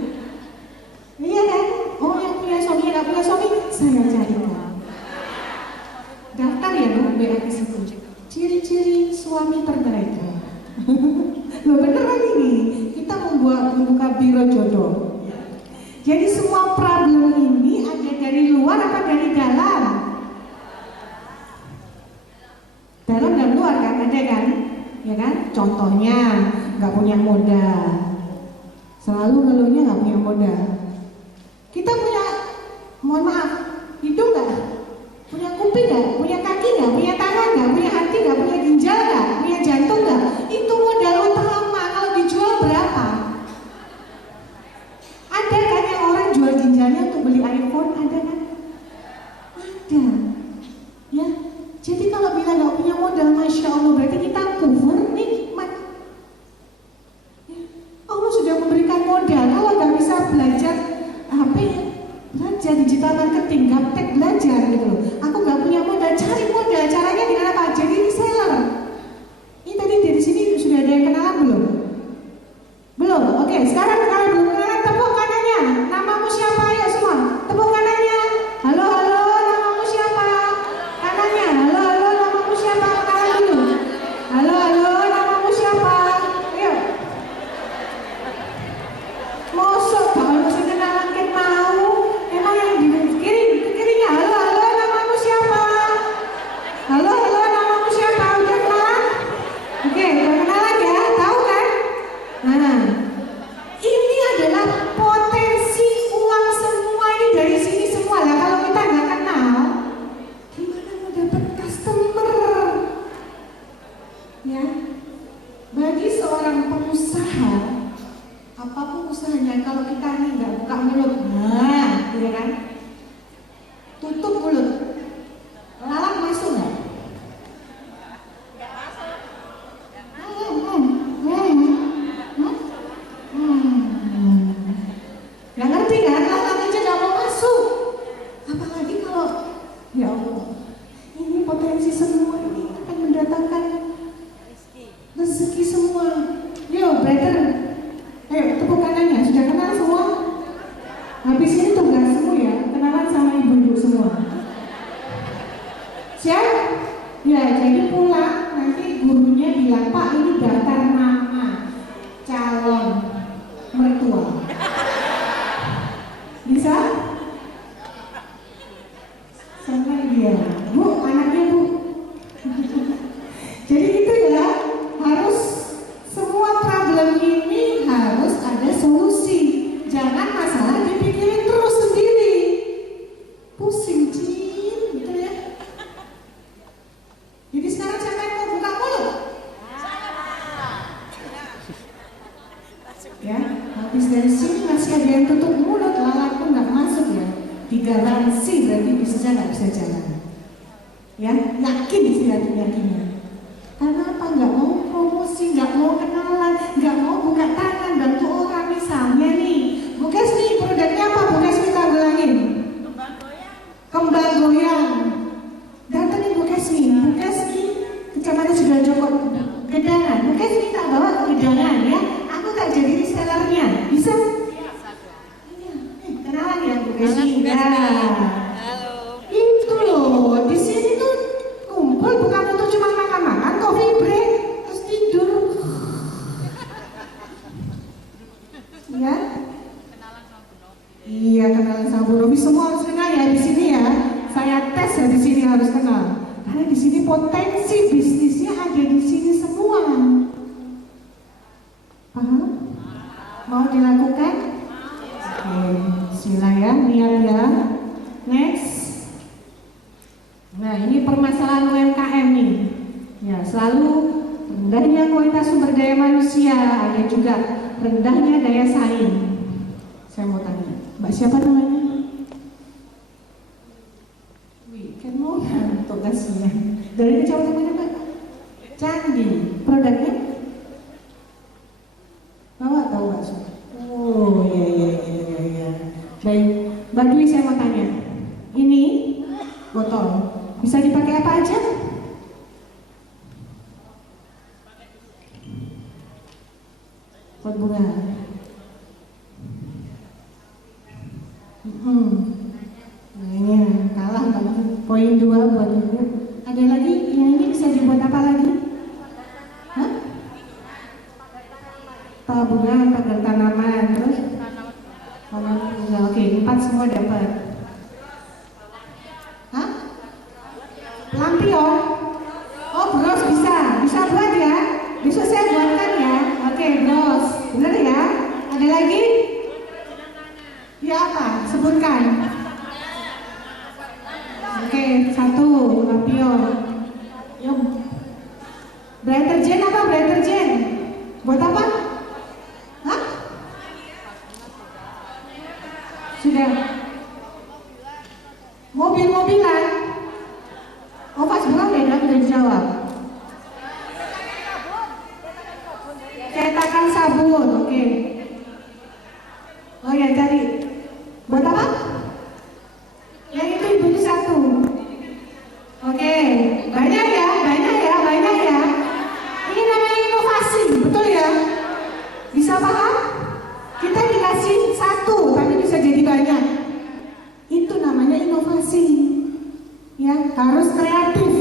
Iya kan? Oh yang punya suami, nggak punya suami, saya carikan. Daftar ya Bu, WA ke situ. Ciri-ciri suami terbaik. Loh beneran ini, kita membuka biro jodoh. Jadi semua problem ini ada dari luar apa dari dalam? Dalam dan luar kan ada kan? Ya kan? Contohnya nggak punya modal, selalu ngeluhnya nggak punya modal. Kita punya, mohon maaf, hidung nggak? Punya kuping nggak? Punya kaki nggak? Punya tangan nggak? Punya hati nggak? Punya ginjal nggak? Punya jantung nggak? Itu modal utama. Kalau dijual berapa? Ada kan yang orang jual ginjalnya untuk beli iPhone? Ada kan? Ada. Ya. Jadi kalau bilang nggak punya modal, masya Allah, berarti kita kufur nikmat. Ya. Allah sudah memberikan modal. Kalau nggak bisa belajar HP, belajar digital marketing, gaptek belajar gitu loh. Aku nggak punya modal, cari modal. Caranya dengan apa? Jadi reseller. Ini tadi dari sini sudah ada yang kenalan belum? Belum. Oke, sekarang kalau belum kenalan, tepuk kanannya. Namamu siapa? Ayo semua, tepuk kanannya. Halo, halo, namamu siapa? Kanannya. Halo, halo, namamu siapa? Kenalan dulu. Halo, halo, namamu siapa? Ayo. Mosok kalau mesti kenalan kan mau. Emang yang di kirinya. Halo, halo, namamu siapa? Halo, halo, namamu siapa? Udah kenalan? Oke, udah kenalan ya? Tahu kan? Nah, ini adalah potensi uang semua ini dari sini semua lah. Kalau kita nggak kenal, gimana mau dapat customer? Ya, bagi seorang pengusaha, apapun usahanya, kalau kita ini nggak buka mulut, nah, gitu kan? Tutup mulut, lalat masuk nggak? Nggak ngerti kan? Lalat aja nggak mau masuk. Apalagi kalau, ya Allah, ini potensi semua ini akan mendatangkan rezeki semua. Yo, brother, ayo tepuk kanannya. Sudah kenal semua? Habis ini tugasmu ya, dari sini masih ada yang tutup mulut, lalat pun nggak masuk ya. Digaransi berarti bisnisnya nggak bisa jalan. Ya, yakin sih yakinnya. Karena apa? Nggak mau promosi, nggak mau kenalan, nggak mau buka tangan bantu orang. Misalnya nih, Bu Kesmi produknya apa? Bu Kesmi tanggulangin. Kembang goyang. Datangin Bu Kesmi. Bu Kesmi Kecamatan Sidoarjo Gedangan. Bu Kesmi tak bawa ke Gedangan ya. Aku tak jadi resellernya. Bisa? Kenalan ya Bu Kesmi. Halo. Itu loh, di sini tuh kumpul bukan untuk cuma makan-makan, coffee break, terus tidur. Ya? Iya, kenalan sama Bu Novi, semua harus kenal ya di sini ya. Saya tes ya di sini harus kenal. Karena di sini potensi bisnisnya ada di sini semua. Paham? Mau dilakukan? Oke, bismillah ya, niat ya. Next. Nah, ini permasalahan UMKM nih. Ya, selalu rendahnya kualitas sumber daya manusia, ada juga rendahnya daya saing. Saya mau tanya, Mbak siapa namanya? Wih, kan mau ngantuk kasihan. Dari kecamatan mana Mbak? Candi. Produknya? Bawa tahu Mbak? Oh, iya. Baik, Mbak Dwi saya mau tanya. Ini botol bisa dipakai apa aja? Pot bunga. Nah, kalah banget. Poin 2 buat ibu. Ada lagi? Yang ini bisa dibuat apa lagi? Hah? Tabungan, pagar tanaman, terus tanam bunga. Oke, 4 semua dapat. Hah? Lampion? Oh, bros bisa buat ya? Besok saya buatkan ya. Oke, bros, bener ya? Ada lagi? Ya apa? Sebutkan. Oke, 1 lampion. Yuk. Deterjen apa? Deterjen? Buat apa? Hah? Sudah. Mobil-mobilan. Oh, pas belum ya, udah dijawab. Cetakan sabun, oke. Oh ya, cari. Buat apa? Yang itu ibunya 1. Oke, banyak ya. Ini namanya inovasi, betul ya? Bisa paham? Kita dikasih 1, tapi bisa jadi banyak. Itu namanya inovasi. Ya, harus kreatif.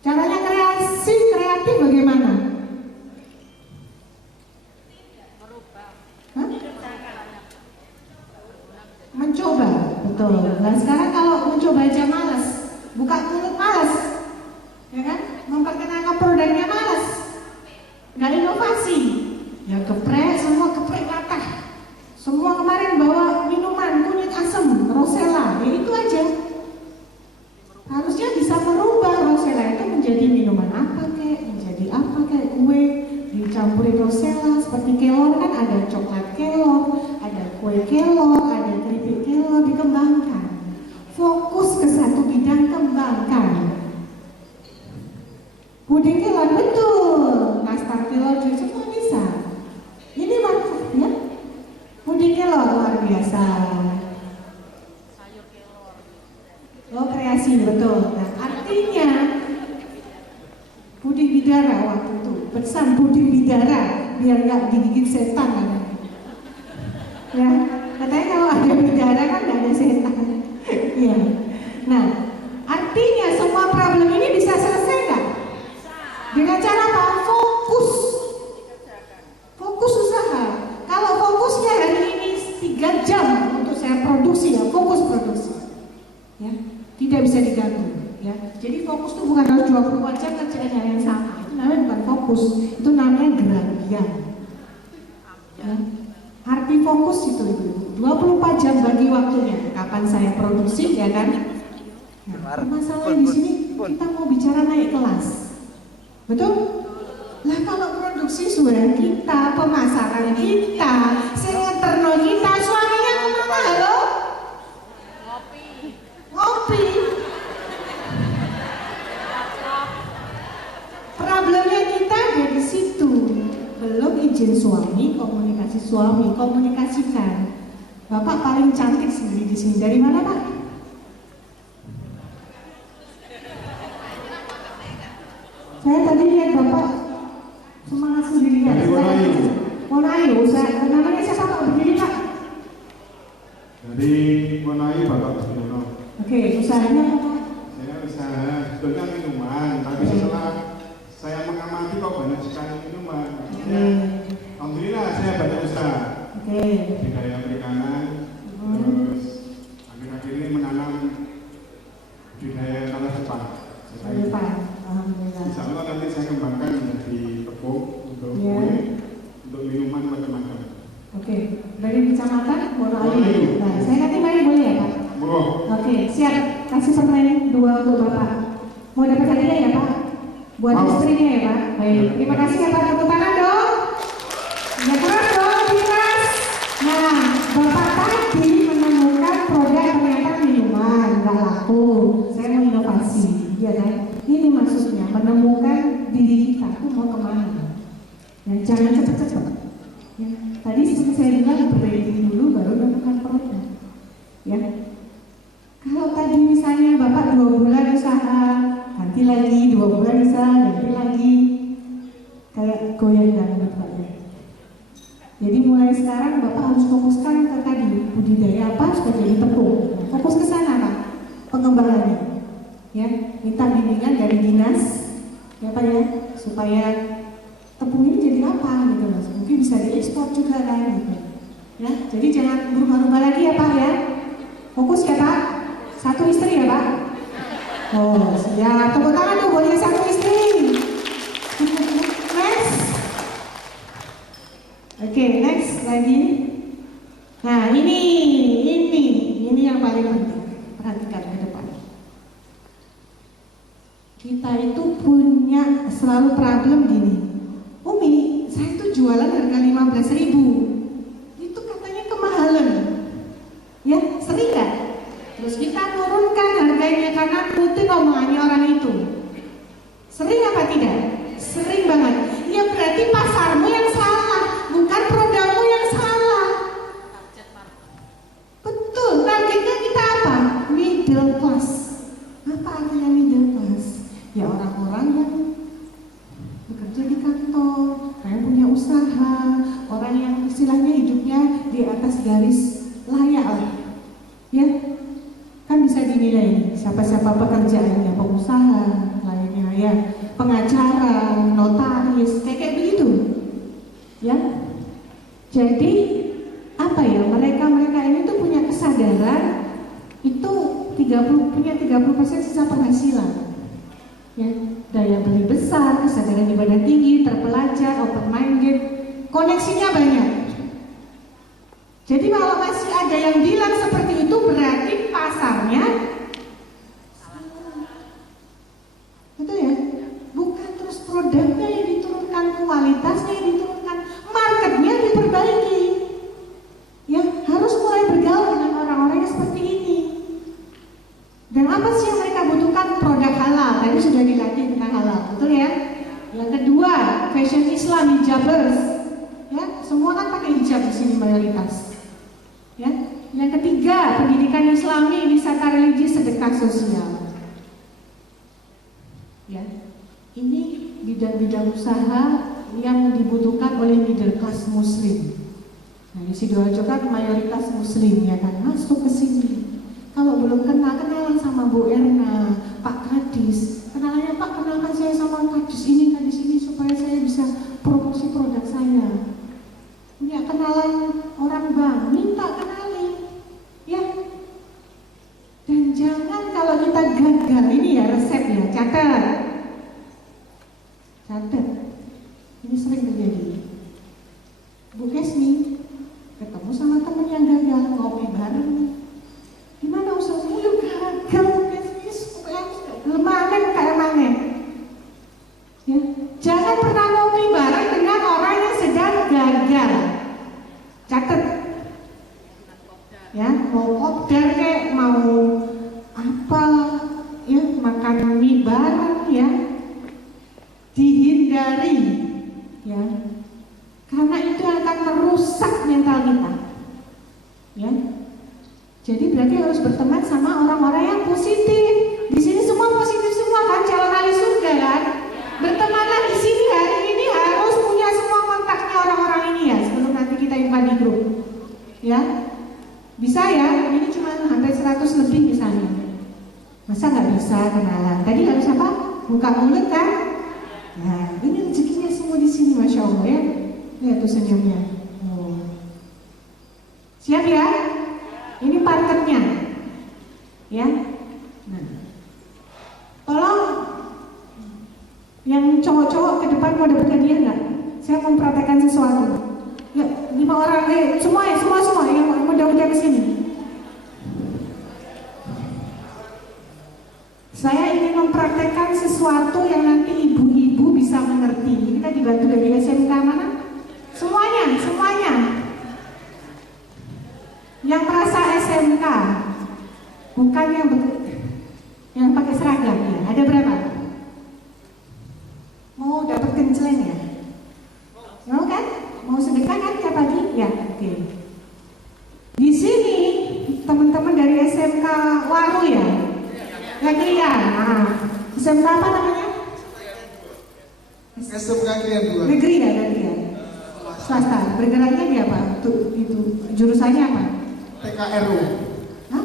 Caranya kreatif bagaimana? Hah? Mencoba, betul. Nah sekarang kalau mencoba aja malas, buka mulut malas, ya kan? Memperkenalkan produknya malas, nggak inovasi. Ya geprek, semua geprek latah. Semua kemarin bawa minuman kunyit asam, Rosella, ya itu aja. Harusnya bisa merubah Rosella itu menjadi minuman apa kek, menjadi apa kek, kue dicampuri Rosella seperti kelor kan ada coklat kelor, ada kue kelor, ada keripik kelor, dikembangkan. Fokus ke satu bidang, kembangkan. Puding kelor betul, nastar kelor juga semua bisa. Ini maksudnya puding kelor luar biasa. Oh kreasi betul. Nah artinya puding bidara waktu itu pesan puding bidara biar nggak digigit setan kan? Ya katanya kalau ada bidara kan nggak ada setan. Ya. Nah artinya semua problem ini bisa selesai nggak? Dengan cara apa? Fokus usaha. Kalau fokusnya hari ini 3 jam untuk saya produksi ya fokus produksi. Ya. Tidak bisa diganggu ya. Jadi fokus itu bukan harus 24 jam kerjaan yang sama. Itu namanya bukan fokus, itu namanya geragian. Ya. Arti fokus itu 24 jam bagi waktunya. Kapan saya produksi ya kan? Nah, masalahnya di sini kita mau bicara naik kelas. Betul? Lah kalau produk produksi suara kita, pemasaran kita, sinetron kita, suaminya kemana halo? Ngopi. Problemnya kita ada di situ. Belum izin suami, komunikasikan. Bapak paling cantik sendiri di sini. Dari mana, Pak? Saya tadi lihat Bapak semangat sendiri ya. Dari Wonoayu. Wonoayu, namanya siapa Pak berdiri Pak? Dari Wonoayu Bapak Bustiono. Oke, usahanya apa Pak? Saya usaha sebetulnya minuman, tapi setelah saya mengamati kok banyak sekali minuman. Alhamdulillah saya banyak usaha. Budidaya perikanan, terus akhir-akhir ini menanam budidaya tanah Jepang. Alhamdulillah. Insya Allah nanti saya kembangkan menjadi tepung untuk kue, untuk minuman macam-macam. Oke, dari kecamatan Wonoayu. Nah, saya nanti main boleh ya Pak? Boleh. Oke, siap. Kasih permen 2 untuk Bapak. Mau dapat hadiah ya Pak? Buat istrinya ya Pak? Baik, terima kasih ya Pak. Tepuk tangan dong. Ya keras dong, keras. Nah, Bapak tadi menemukan produk ternyata minuman, nggak laku. Saya mau inovasi, ya kan? Ini maksudnya menemukan diri kita tuh mau kemana. Ya, jangan cepet-cepet. Ya, tadi seperti saya bilang berbaiki dulu baru menemukan produk. Ya, kalau tadi misalnya Bapak 2 bulan usaha, ganti lagi 2 bulan usaha, ganti lagi, kayak goyang dangdut Pak ya. Jadi mulai sekarang Bapak harus fokuskan ke tadi budidaya apa supaya jadi tepung. Fokus ke sana Pak, pengembangannya. Ya, minta bimbingan dari dinas, ya Pak ya, supaya tepung ini jadi apa gitu Mas. Mungkin bisa diekspor juga kan gitu. Ya, jadi jangan berubah-ubah lagi ya Pak ya. Fokus ya Pak. 1 istri ya Pak. Oh, siap. Tepuk tangan tuh buat yang 1 istri. Next. Oke, next lagi. Nah, ini yang paling penting. Perhatikan ke depan. Kita itu punya selalu problem gini. Umi, saya tuh jualan harga 15.000. Itu katanya kemahalan. Ya, sering gak? Terus kita turunkan harganya karena rutin omongannya orang itu. Sering apa tidak? Sering banget. Ya berarti pasarmu yang salah, bukan produkmu yang salah. Betul, targetnya kita apa? Middle class. Apa artinya middle class? Ya orang-orang yang bekerja di kantor, yang punya usaha, orang yang istilahnya hidupnya di atas garis layak lah. Ya, kan bisa dinilai siapa-siapa pekerjaannya, pengusaha, lainnya ya, pengacara, notaris, kayak begitu. Ya. Jadi apa ya, mereka ini tuh punya kesadaran itu punya 30% sisa penghasilan. Ya, daya beli besar, kesadaran ibadah tinggi, terpelajar, open minded, koneksinya banyak. Jadi kalau masih ada yang bilang seperti itu berarti pasarnya betul ya? Bukan terus produknya yang diturunkan, kualitasnya yang diturunkan, marketnya diperbaiki. Ya, harus mulai bergaul dengan orang-orang yang seperti ini. Dan apa sih yang mereka butuhkan? Produk halal. Tadi sudah dilatih tentang halal, betul ya? Yang kedua, fashion Islam, hijabers. Ya, semua kan pakai hijab di sini mayoritas. Ya, yang ketiga, pendidikan Islami, wisata religi, sedekah sosial. Ya, ini bidang-bidang usaha yang dibutuhkan oleh middle class Muslim. Nah, di Sidoarjo kan mayoritas Muslim ya kan, masuk ke sini. Kalau belum kenalan sama Bu Erna, Pak Kadis, kenalannya Pak, kenalkan saya sama Kadis ini supaya saya bisa promosi produk saya. Punya kenalan orang bank, minta kenalin, ya. Dan jangan kalau kita gagal, ini ya resep ya, catat. Ini sering terjadi. Bu Kesmi ketemu sama temen yang gagal, ngopi bareng. Gimana usahamu? Yuk gagal, Bu Kesmi, lemah kayak mana? Ya, jangan pernah ngopi bareng dengan ya, mau kopdar kayak mau apa, ya makan mie bareng ya, dihindari, ya, karena itu akan merusak mental kita, ya. Jadi berarti harus berteman sama orang-orang yang positif. Di sini semua positif semua kan, calon ahli surga kan. Bertemanlah di sini hari ini, harus punya semua kontaknya orang-orang ini ya, sebelum nanti kita invite di grup, ya. Bisa ya, ini cuma hampir 100 lebih misalnya. Masa nggak bisa kenalan? Tadi harus apa? Buka mulut kan? Nah, ini rezekinya semua di sini, masya Allah ya. Lihat tuh senyumnya. Oh. Siap ya? Ini partnernya, ya. Nah, tolong yang cowok-cowok ke depan mau dapat hadiah nggak? Saya mau mempraktekkan sesuatu. Ya, 5 orang, semua yang muda-muda ke sini. Saya ingin mempraktekkan sesuatu yang nanti ibu-ibu bisa mengerti. Kita dibantu dari SMK mana? Semuanya. Yang merasa SMK, bukan yang pakai seragam ya. Ada berapa? Mau dapat kenceleng ya? Mau kan? Mau sedekah kan tiap pagi? Ya, oke. Di sini teman-teman dari SMK Waru ya, lagi ya. Nah, SMK apa namanya? SMK Krian 2. Negeri ya. Swasta. Bergeraknya di apa? Itu jurusannya apa? TKRU. Hah?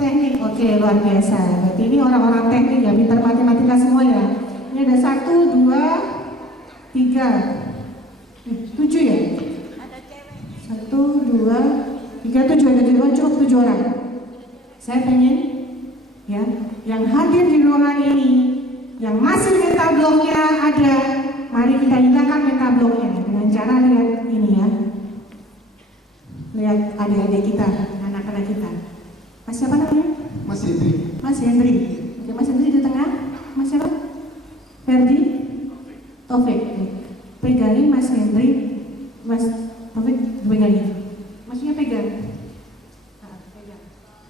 Teknik. Oke, luar biasa. Berarti ini orang-orang teknik ya, pintar matematika semua ya. Ini ada 1, 2, 3, 7 ya? 1, 2, 3, 7 ada cukup 7 orang. Saya pengen ya, yang hadir di ruangan ini, yang masih mental blocknya ada, mari kita hilangkan mental blocknya dengan cara lihat ini ya. Lihat adik-adik kita, anak-anak kita. Mas siapa namanya? Mas Hendri. Mas Hendri. Oke, Mas Hendri di tengah. Mas siapa? Ferdi? Taufik. Pegangin Mas Hendri. Mas Taufik pegangin. Maksudnya pegang. Pegang.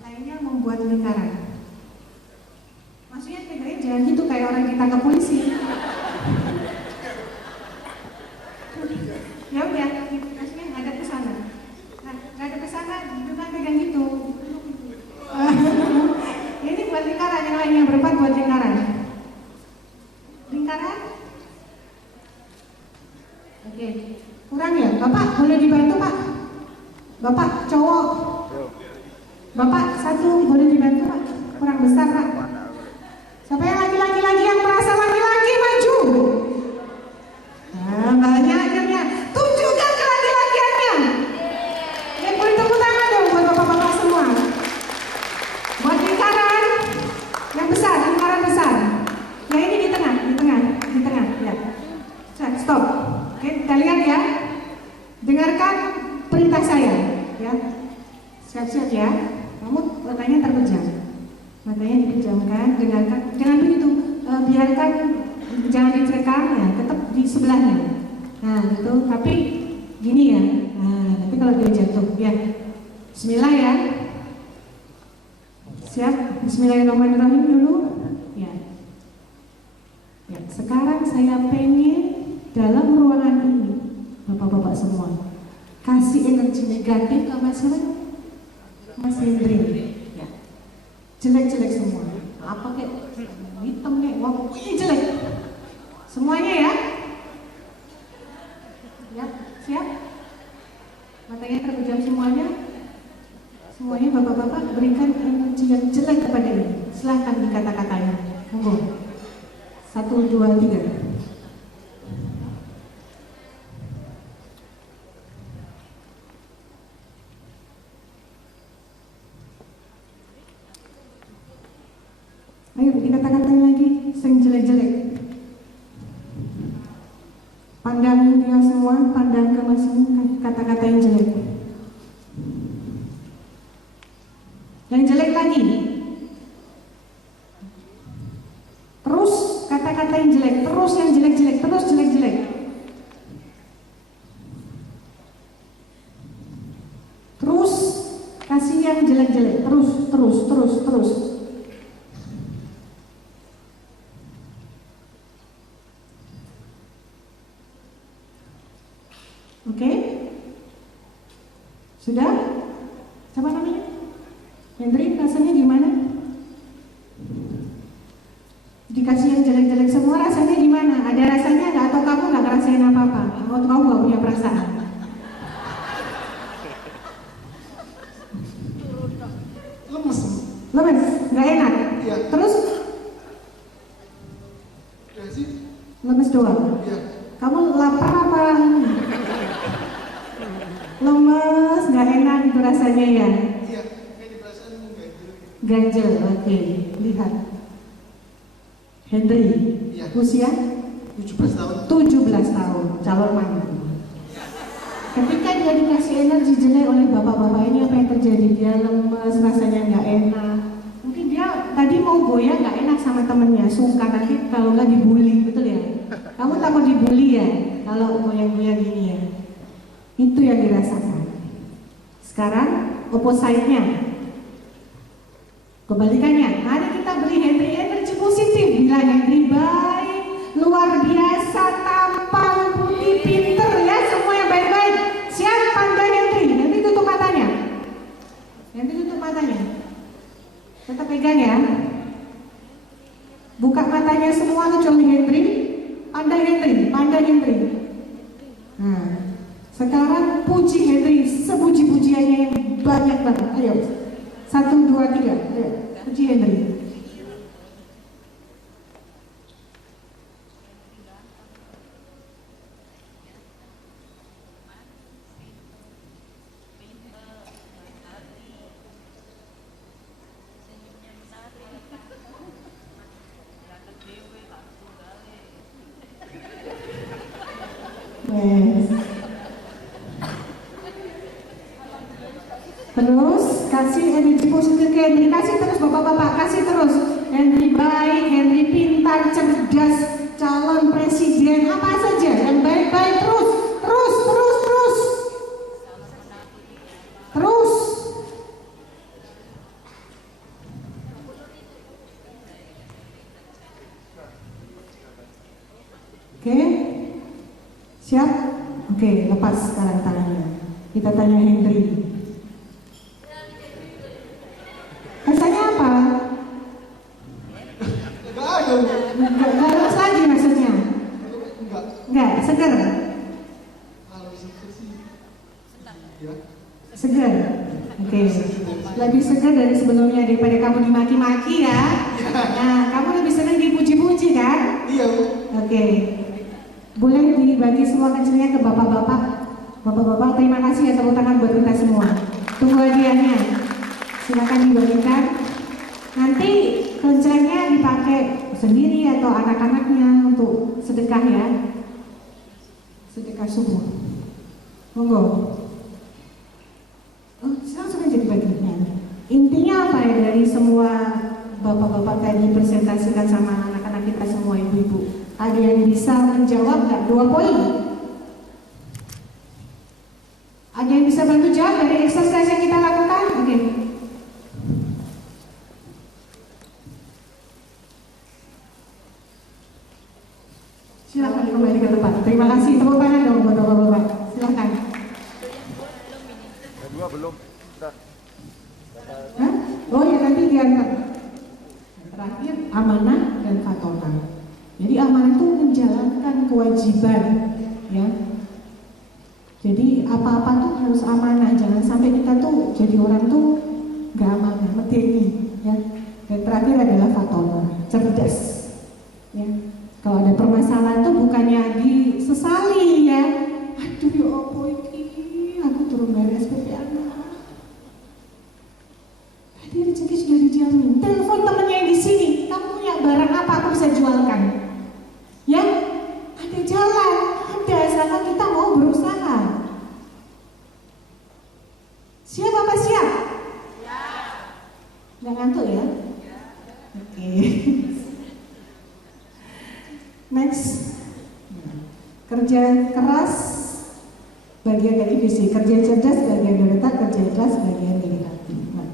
Lainnya membuat lingkaran. Maksudnya pegangin jangan gitu kayak orang ditangkap polisi. Ya udah, maksudnya ada ke sana. Nah, nggak ada ke sana, bukan pegang gitu. Ini buat lingkaran, yang lain yang berempat buat lingkaran. Lingkaran? Oke, kurang ya? Bapak boleh dibantu Pak? Bapak cowok. Bapak 1 boleh dibantu Pak? Kurang besar Pak. Siapa yang laki-laki lagi yang merasa laki-laki maju? Nah, banyak akhirnya. Tunjukkan ke laki-lakiannya. Yang boleh tepuk tangan dong buat bapak-bapak semua. Buat lingkaran yang besar, lingkaran besar. Yang ini di tengah ya. Stop. Oke, kita lihat ya. Dengarkan perintah saya, ya. Siap-siap ya. Kamu matanya terpejam. Matanya dipejamkan, dengarkan. Jangan begitu. Biarkan, jangan diterekam ya. Tetap di sebelahnya. Nah, gitu. Tapi gini ya. Nah, tapi kalau dia jatuh, ya. Bismillah ya. Siap? Bismillahirrahmanirrahim dulu. Ya. Ya, sekarang saya pengen dalam ruangan ini, bapak-bapak semua, kasih energi negatif ke Mas Hendri. Ya. Jelek-jelek semua. Apa kayak hitam nih, wah pokoknya jelek. Semuanya ya. Ya, siap? Matanya terpejam semuanya. Semuanya bapak-bapak berikan energi yang jelek kepada ini. Silahkan dikata-katanya. Monggo. 1, 2, 3. Ayo dikata-katain lagi, sing jelek-jelek. Pandangin dia semua, pandang ke Mas, kata-kata yang jelek. Yang jelek lagi. Terus kata-kata yang jelek, terus yang jelek-jelek, terus jelek-jelek. Terus Kasih yang jelek-jelek, terus. Oke? Sudah? Siapa namanya? Hendri, rasanya gimana? Dikasih yang jelek-jelek semua rasanya gimana? Ada rasanya nggak atau kamu nggak ngerasain apa-apa? Atau kamu nggak punya perasaan? Lemes, nggak enak. Iya. Terus? Ya sih. Lemes doang. Iya. Kamu lapar apa? Lemes, nggak enak itu rasanya ya? Iya. Kayak di perasaan ganjel. Ganjel, oke. Lihat. Hendri, Iya. usia 17 tahun. 17 tahun, calon mantu. Ketika dia dikasih energi jelek oleh bapak-bapak ini, apa yang terjadi? Dia lemes, rasanya nggak enak. Mungkin dia tadi mau goyah nggak enak sama temennya, sungkan nanti kalau nggak dibully, betul ya? Kamu takut dibully ya? Kalau goyah-goyah gini ya? Itu yang dirasakan. Sekarang opposite-nya. Kebalikannya, mari kita beri Hendri energi positif. Bilang Hendri baik, luar biasa, tampan, putih, pinter ya, semua yang baik-baik. Siap, pandai Hendri. Hendri tutup matanya. Hendri tutup matanya. Tetap pegang ya. Buka matanya semua kecuali Hendri. Pandai Hendri, pandai Hendri. Nah, sekarang puji Hendri sepuji-pujiannya yang banyak banget. Ayo. 1, 2, 3, ayo, puji Hendri. Yes. Terus kasih energi positif ke Hendri, kasih terus bapak-bapak, kasih terus. Hendri baik, Hendri pintar, cerdas, calon presiden, apa saja yang baik-baik terus. Oke, siap? Oke, lepas sekarang tangannya. Kita tanya Hendri. Rasanya apa? Enggak ada. Enggak lemes lagi maksudnya? Enggak, seger? Kalau seger sih. Ya. Seger? Oke, lebih seger dari sebelumnya daripada kamu dimaki-maki ya. Nah, kamu lebih senang dipuji-puji kan? Iya. Oke, boleh dibagi semua kecilnya ke bapak-bapak. Bapak-bapak, terima kasih ya, tepuk tangan buat kita semua. Tunggu hadiahnya, silakan dibagikan. Nanti kencangnya dipakai sendiri atau anak-anaknya untuk sedekah ya, sedekah subuh. Monggo. Oh, langsung aja dibaginya. Intinya apa ya dari semua bapak-bapak tadi presentasikan sama anak-anak kita semua, ibu-ibu? Ada yang bisa menjawab nggak? 2 poin. Ada yang bisa bantu jawab dari exercise yang kita lakukan? Oke. Silakan kembali ke tempat. Terima kasih. Tepuk tangan dong buat bapak-bapak. Silakan. Yang 2 belum. Sudah. Hah? Oh ya, nanti diantar. Terakhir amanah dan fatona. Jadi amanah itu menjalankan kewajiban, ya. Jadi apa-apa tuh harus amanah, jangan sampai kita tuh jadi orang tuh gak amanah, medeni, ya. Dan terakhir adalah fatona, cerdas, ya. Kalau ada permasalahan tuh bukannya disesali, ya. Aduh ya apa ini, aku turun dari SPP anak. Tadi rezeki sudah dijamin. Telepon temennya yang di sini, kamu punya barang apa aku bisa jualkan? Ya, ada jalan, ada, asalkan kita mau berusaha. Siap apa siap? Siap. Nggak ngantuk ya? Oke. Next. Kerja keras bagian dari visi, kerja cerdas bagian dari otak, kerja kerja ikhlas bagian dari hati. Nah,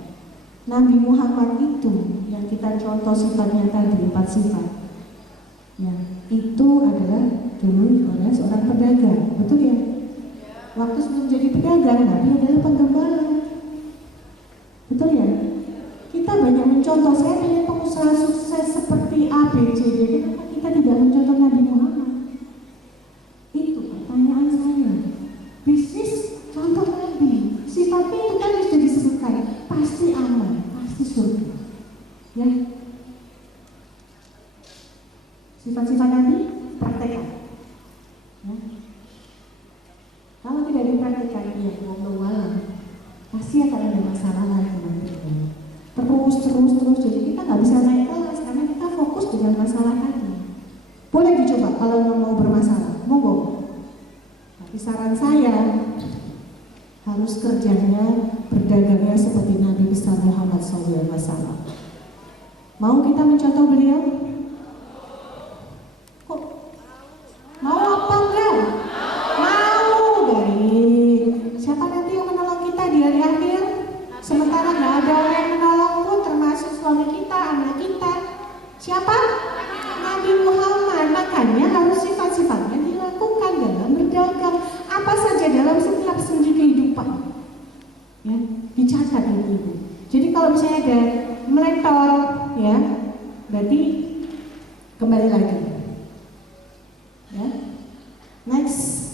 Nabi Muhammad itu yang kita contoh sifatnya tadi 4 sifat. Ya, itu adalah dulu adalah seorang pedagang, betul ya? Waktu sebelum jadi pedagang, Nabi adalah penggembala, betul ya? Kita banyak mencontoh, saya pengen pengusaha sukses seperti A, B, C, D. Kenapa kita tidak mencontoh Nabi Muhammad? Itu pertanyaan saya. Bisnis contoh Nabi, sifatnya itu kan sudah disebutkan, pasti aman, pasti surga. Ya, sifat-sifat Nabi praktekkan. Ya. Kalau tidak dipraktekkan, ya pasti akan ada masalah lagi nanti. Terus, jadi kita nggak bisa naik kelas karena kita fokus dengan masalah tadi. Boleh dicoba kalau mau bermasalah, monggo. Tapi saran saya harus kerjanya, berdagangnya seperti Nabi besar Muhammad SAW. Mau kita mencontoh beliau? Kok? Mau apa enggak? Mau, baik. Siapa nanti yang menolong kita di hari akhir? Sementara nggak ada orang yang menolong pun, termasuk suami kita, anak kita. Siapa? Nabi Muhammad. Makanya harus sifat-sifatnya dilakukan dalam berdagang. Apa saja dalam setiap sendi kehidupan. Ya, dicatat itu. Jadi kalau misalnya ada meletor, ya, berarti kembali lagi. Ya, next.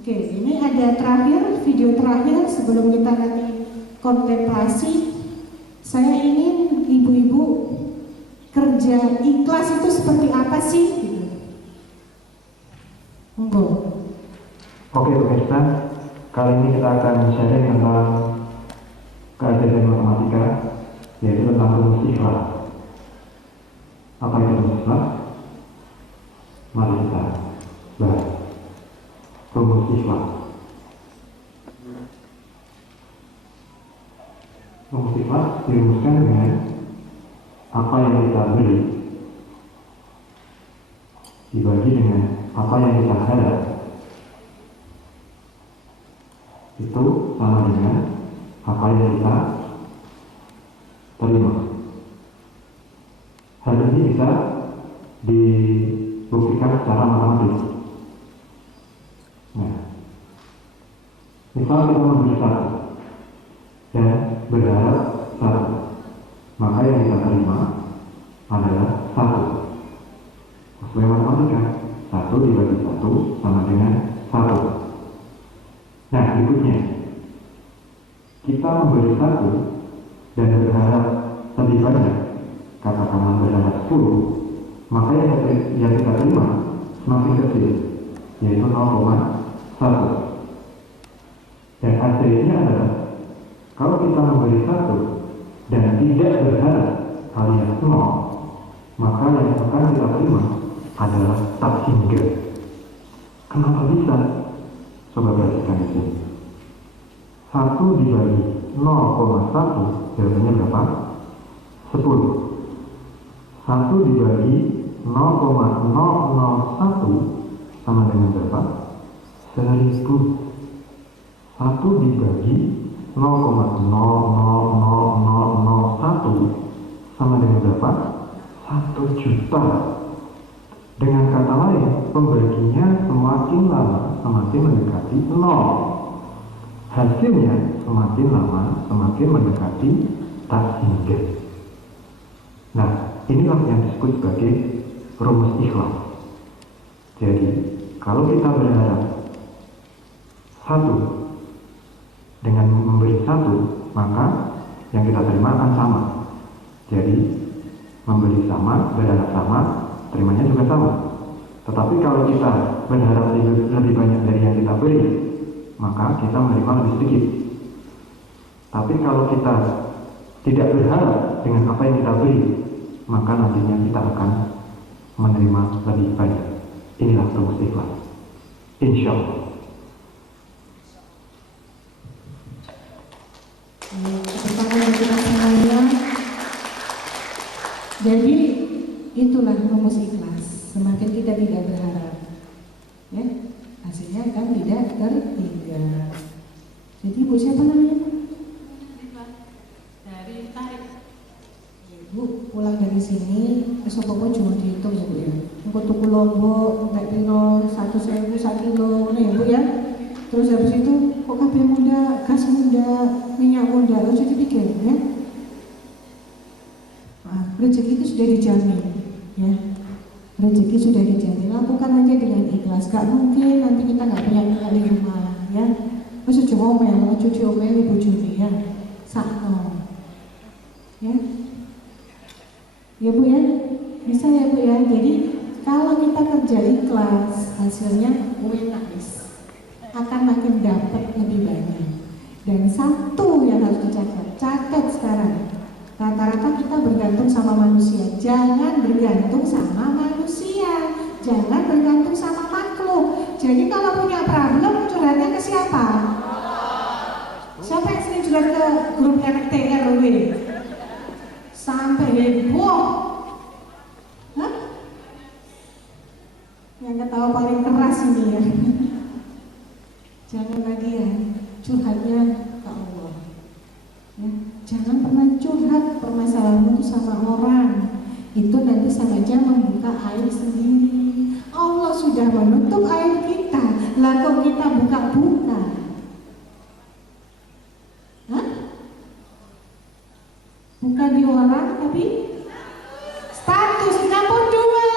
Oke, ini ada terakhir, video terakhir sebelum kita nanti kontemplasi. Saya ingin ibu-ibu kerja ikhlas itu seperti apa sih? Monggo. Oke pemirsa, kali ini kita akan sharing tentang keajaiban matematika, yaitu tentang rumus ikhlas. Apa itu rumus ikhlas? Mari kita bahas rumus ikhlas. Rumus ikhlas dirumuskan dengan apa yang kita beri dibagi dengan apa yang kita harap, itu sama dengan apa yang kita terima. Hal ini bisa dibuktikan secara matematis. Nah, misal kita memberi 1 dan berharap 1, maka yang kita terima adalah 1. Sesuai matematika, 1 dibagi 1 sama dengan 1. Nah, berikutnya, kita memberi 1 dan berharap lebih banyak, katakanlah berharap 10, maka yang kita terima semakin kecil, yaitu 0,1. Dan hasilnya adalah, kalau kita memberi 1 dan tidak berharap alias 0, maka yang akan kita terima adalah tak hingga. Kenapa bisa? Coba perhatikan di sini. 1 dibagi 0,1 jawabannya berapa? 10. 1 dibagi 0,001 sama dengan berapa? 1000. 1 dibagi 0,00001 sama dengan berapa? 1 juta. Dengan kata lain, pembaginya semakin lama semakin mendekati 0. Hasilnya semakin lama semakin mendekati tak hingga. Nah, inilah yang disebut sebagai rumus ikhlas. Jadi, kalau kita berharap 1 dengan memberi 1, maka yang kita terima akan sama. Jadi, memberi sama, berharap sama, terimanya juga sama. Tetapi kalau kita berharap lebih banyak dari yang kita beri, maka kita menerima lebih sedikit. Tapi kalau kita tidak berharap dengan apa yang kita beri, maka nantinya kita akan menerima lebih banyak. Inilah rumus ikhlas. Insya Allah. Pertanyaan kita semuanya. Jadi itulah rumus ikhlas. Semakin kita tidak berharap, ya, hasilnya kan tidak tertinggal. Jadi ibu siapa namanya? Dari Tarik. Bu pulang dari sini, apa-apa cuma dihitung ya Bu ya. Engko tuku lombok, nek piro 1.000 1 kilo, ya Bu ya. Terus habis itu kok kabeh muda, gas muda, minyak muda, lo jadi pikir ya. Nah, rezeki itu sudah dijamin, ya. Rezeki sudah dijamin. Lakukan aja dengan ikhlas. Gak mungkin nanti kita nggak punya minyak di rumah, ya. Masa cuma omel, cuci omel ibu Juni ya, sakno, ya. Ya Bu ya, bisa ya Bu ya. Jadi kalau kita kerja ikhlas, hasilnya enak akan makin dapat lebih banyak. Dan satu yang harus catat sekarang, rata-rata kita bergantung sama manusia. Jangan bergantung sama manusia, jangan bergantung sama makhluk. Jadi kalau punya problem, curhatnya ke siapa? Siapa yang sering curhat ke grup RT RW? Sampai heboh. Hah? Yang ketawa paling keras ini ya. Jangan lagi ya, curhatnya ke Allah. Ya, jangan pernah curhat permasalahanmu itu sama orang. Itu nanti sama aja membuka air sendiri. Allah sudah menutup air kita, lalu kita buka-buka. Hah? Bukan di orang, tapi status ngapun duwe.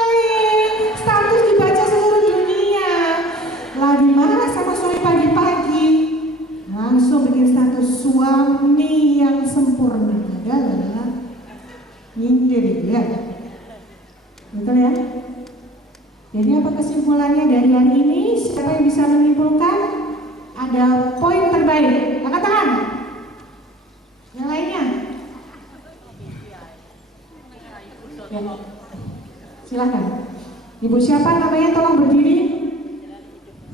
Status dibaca seluruh dunia. Lagi marah sama suami pagi-pagi, langsung bikin status suami yang sempurna adalah nyindir ya. Betul ya? Jadi apa kesimpulannya dari hari ini? Siapa yang bisa menyimpulkan? Ada poin terbaik. Angkat tangan. Yang lainnya? Ya. Silakan. Ibu siapa namanya? Tolong berdiri.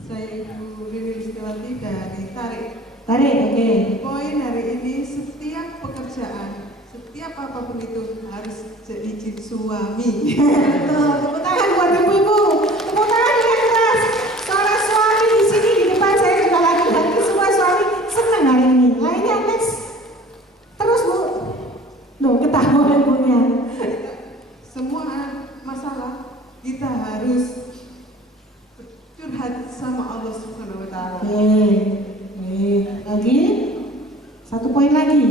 Saya Ibu Wiwi Listiawati dari Tarik. Tarik, oke. Poin hari ini, setiap pekerjaan, setiap apapun itu harus seizin suami. Betul. Tepuk tangan buat ibu-ibu. Tepuk tangan dengan keras. Seorang suami di sini di depan saya juga laki-laki, semua suami senang hari ini. Lainnya next. Terus Bu. Loh, ketawa ibunya. Semua masalah kita harus curhat sama Allah Subhanahu wa taala. Lagi. Satu poin lagi.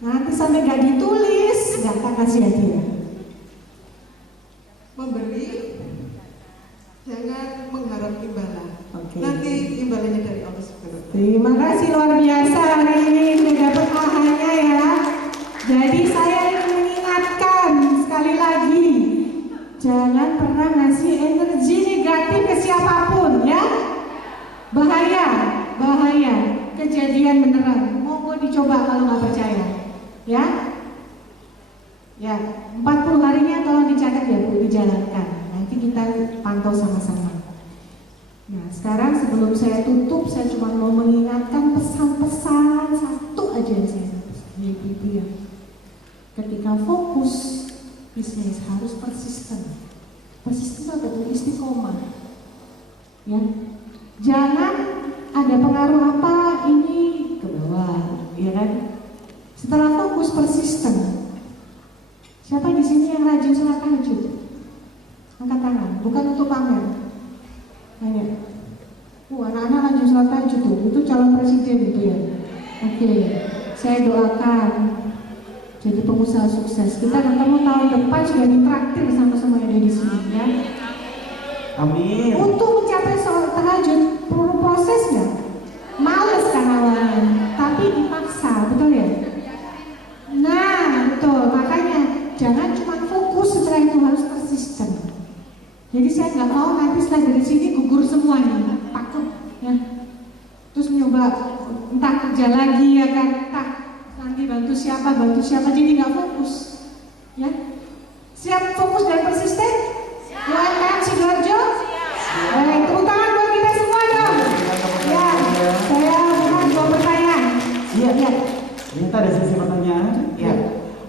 Nanti sampai gak ditulis, gak tak kasih hadiah. Memberi, jangan mengharap imbalan. Oke. Nanti imbalannya dari Allah Subhanahu wa taala. Terima kasih luar biasa hari ini sudah dapat ahanya ya. Jadi saya ingin mengingatkan sekali lagi, jangan pernah ngasih energi negatif ke siapapun ya. Bahaya, bahaya. Kejadian beneran. Monggo dicoba kalau nggak percaya. Ya. Ya, 40 harinya tolong dicatat ya Bu, dijalankan. Nanti kita pantau sama-sama. Nah, sekarang sebelum saya tutup, saya cuma mau mengingatkan pesan-pesan satu aja yang saya pesan. Ibu-ibu ya. Ketika fokus bisnis harus persisten. Persisten atau istiqomah. Ya. Jangan ada pengaruh apa ini ke bawah, ya kan? Setelah fokus persisten. Siapa di sini yang rajin sholat tahajud? Angkat tangan, bukan untuk pamer. Tanya. Anak-anak rajin sholat tahajud tuh, itu calon presiden itu ya. Oke, saya doakan jadi pengusaha sukses. Kita ketemu tahun depan sudah ditraktir bersama-sama yang ada di sini ya. Amin. Untuk mencapai sholat tahajud perlu prosesnya. Males kan awalnya, tapi dipaksa, betul ya? Nah, betul. Makanya jangan cuma fokus, setelah itu harus persisten. Jadi saya nggak mau nanti setelah dari sini gugur semua nih, takut ya. Terus nyoba entah kerja lagi ya kan, entah nanti bantu siapa, jadi nggak fokus. Ya, siap fokus dan persisten. UMKM Sidoarjo. Baik, tepuk tangan buat kita semua dong. Ya, saya bukan 2 pertanyaan. Iya, iya. Minta ada sesi pertanyaan. Ya.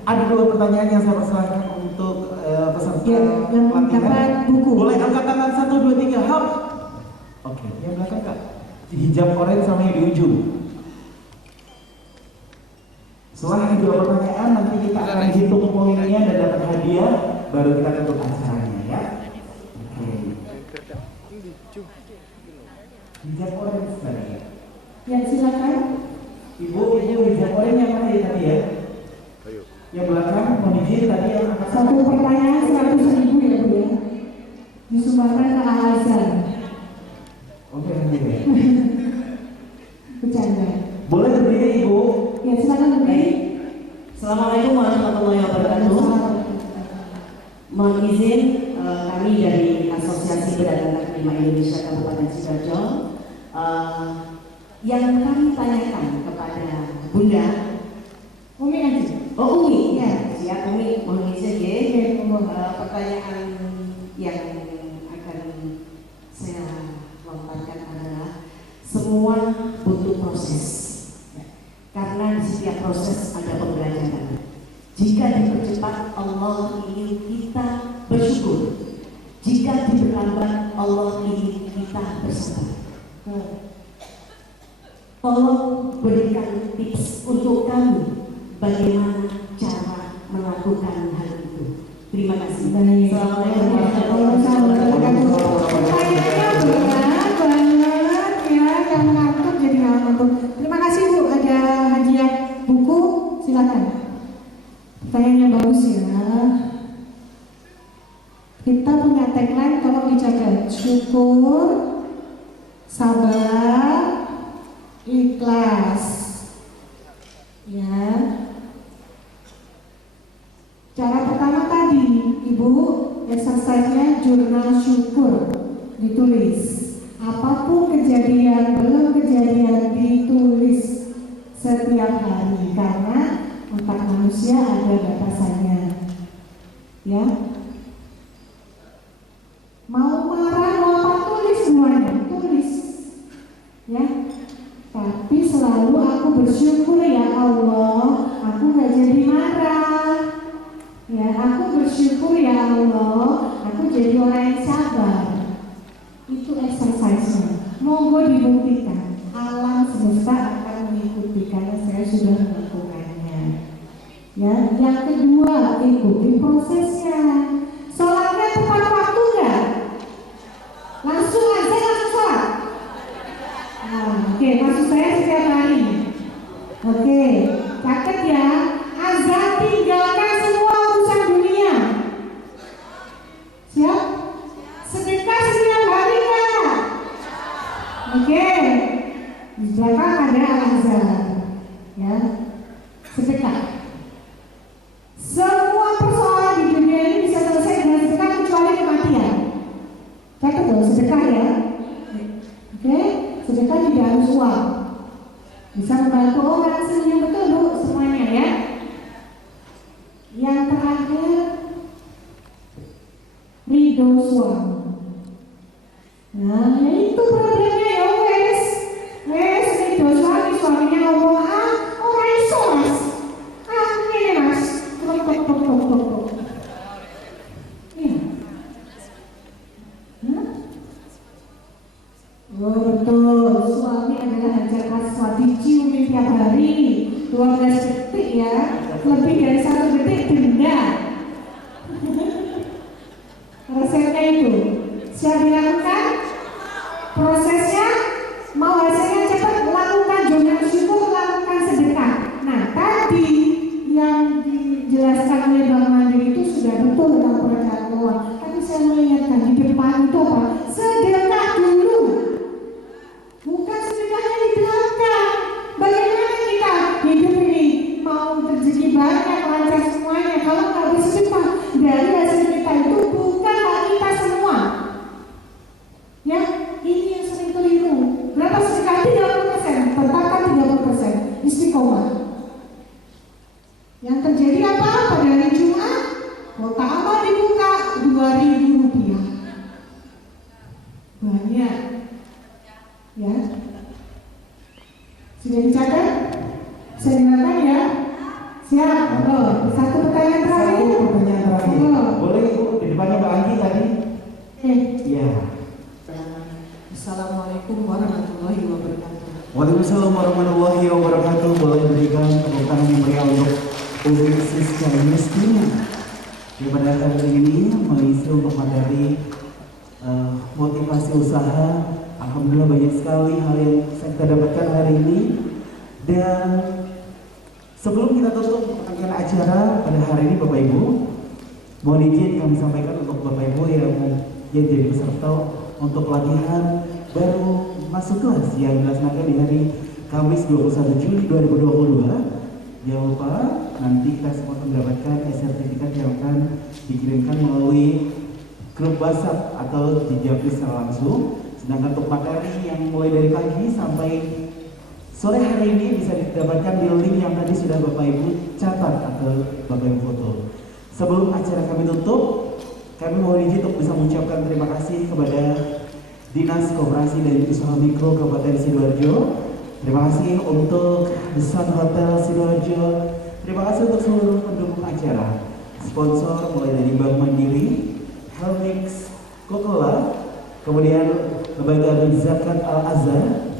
Ada 2 pertanyaan yang saya persilakan untuk peserta yang dapat buku. Boleh angkat tangan 1, 2, 3. Hap. Oke, yang belakang Kak. Hijab orange sama yang di ujung. 2 pertanyaan, nanti kita akan hitung poinnya dan dapat hadiah, baru kita tutup acaranya ya. Oke. Hijab orange tadi ya? Ya silakan. Ibu hijab orange yang mana ya tadi ya? Yang belakang, mohon izin tadi yang angkat 1 pertanyaan 100.000 ya Bu ya. Disumbangkan ke Al-Azhar. Oke, nanti ya. Bercanda. Boleh berdiri Ibu? Ya silakan berdiri. Assalamualaikum warahmatullahi wabarakatuh. Mohon izin kami dari Asosiasi Pedagang Kaki Lima Indonesia Kabupaten Sidoarjo yang kami tanyakan kepada Bunda Umi aja. Oh Umi, ya siap Umi, mohon izin ya. Pertanyaan yang akan saya lontarkan adalah semua butuh proses. Karena di setiap proses ada pembelajaran. Jika dipercepat, Allah ingin kita bersyukur. Jika diperlambat, Allah ingin kita bersabar. Tolong berikan tips untuk kami bagaimana cara melakukan hal itu. Terima kasih. Assalamualaikum warahmatullahi wabarakatuh. Pertanyaannya berat ya, yang ngantuk jadi ngantuk. Terima kasih Bu, ada hadiah buku, silakan. Pertanyaannya bagus ya. Kita punya tagline, tolong dijaga. Syukur, sabar, ikhlas. Ya. Cara pertama tadi, Ibu, exercise-nya jurnal syukur, ditulis. Apapun kejadian, belum kejadian, ditulis setiap hari karena otak manusia ada batasannya. Ya. Mau marah, mau apa, tulis semuanya, tulis. Ya. Tapi selalu aku bersyukur ya Allah, aku gak jadi marah. Ya, aku bersyukur ya Allah, aku jadi orang yang sabar. Itu exercise-nya. Monggo dibuktikan. Alam semesta akan mengikuti karena saya sudah melakukannya. Ya, yang kedua ikuti prosesnya. Sholatnya tepat waktu nggak? Langsung aja langsung sholat. Oke, maksud saya setiap hari. Oke, catat ya. Azan tinggalkan semua urusan dunia. Siap? Sedekah setiap hari nggak? Oke. Di belakang ada Al-Azhar. Ya, sedekah. Semua persoalan di dunia ini bisa selesai dengan sedekah kecuali kematian. Catat dong, sedekah ya. Oke, sedekah tidak harus uang. Bisa membantu orang senyum, betul Bu, semuanya ya. Yang terakhir, ridho suami. Nah, itu problemnya ya wes ridho suami, suaminya ngomong orang iso mas, ini mas, tok. Iya. Oh betul, suami adalah hajar kaswat, diciumin tiap hari 12 detik ya, lebih dari 1 detik denda. Resepnya itu siap dilakukan, prosesnya mau hasilnya cepat, lakukan jurnal syukur, lakukan sedekah. Nah tadi yang dijelaskan oleh Bang Mandiri itu sudah betul tentang perencanaan keuangan, tapi saya mengingatkan di depan itu apa? Sedekah dulu, bukan sedekahnya di belakang. Bagaimana kita hidup ini mau rezeki banyak, lancar semuanya, kalau nggak bersedekah dari hasil kita itu bukan hak kita semua. Ya, ini yang sering keliru. Berapa sedekah? 30%, tetapkan 30%, istiqomah. Yang terjadi apa? Pada hari Jumat, kota amal dibuka 2.000 rupiah. Banyak. Ya. Sudah dicatat? Saya dengarkan ya. Siap. Satu pertanyaan terakhir. Boleh Ibu, di depannya Mbak Anggi tadi. Iya. Assalamualaikum warahmatullahi wabarakatuh. Waalaikumsalam warahmatullahi wabarakatuh. Boleh berikan tepuk tangan yang meriah untuk oleh Siska Yustina. Pada hari ini mengisi untuk materi motivasi usaha. Alhamdulillah banyak sekali hal yang kita dapatkan hari ini. Dan sebelum kita tutup rangkaian acara pada hari ini, Bapak Ibu, mohon izin kami sampaikan untuk Bapak Ibu yang jadi peserta untuk pelatihan baru masuk kelas yang dilaksanakan di hari Kamis 21 Juli 2022. Jangan lupa nanti kita semua mendapatkan sertifikat yang akan dikirimkan melalui grup WhatsApp atau dijawab secara langsung. Sedangkan untuk materi yang mulai dari pagi sampai sore hari ini bisa didapatkan di link yang tadi sudah Bapak Ibu catat atau Bapak Ibu foto. Sebelum acara kami tutup, kami mohon izin untuk bisa mengucapkan terima kasih kepada Dinas Koperasi dan Usaha Mikro Kabupaten Sidoarjo. Terima kasih untuk The Sun Hotel Sidoarjo. Terima kasih untuk seluruh pendukung acara. Sponsor mulai dari Bank Mandiri, Helmix, Coca-Cola, kemudian Lembaga Zakat Al-Azhar,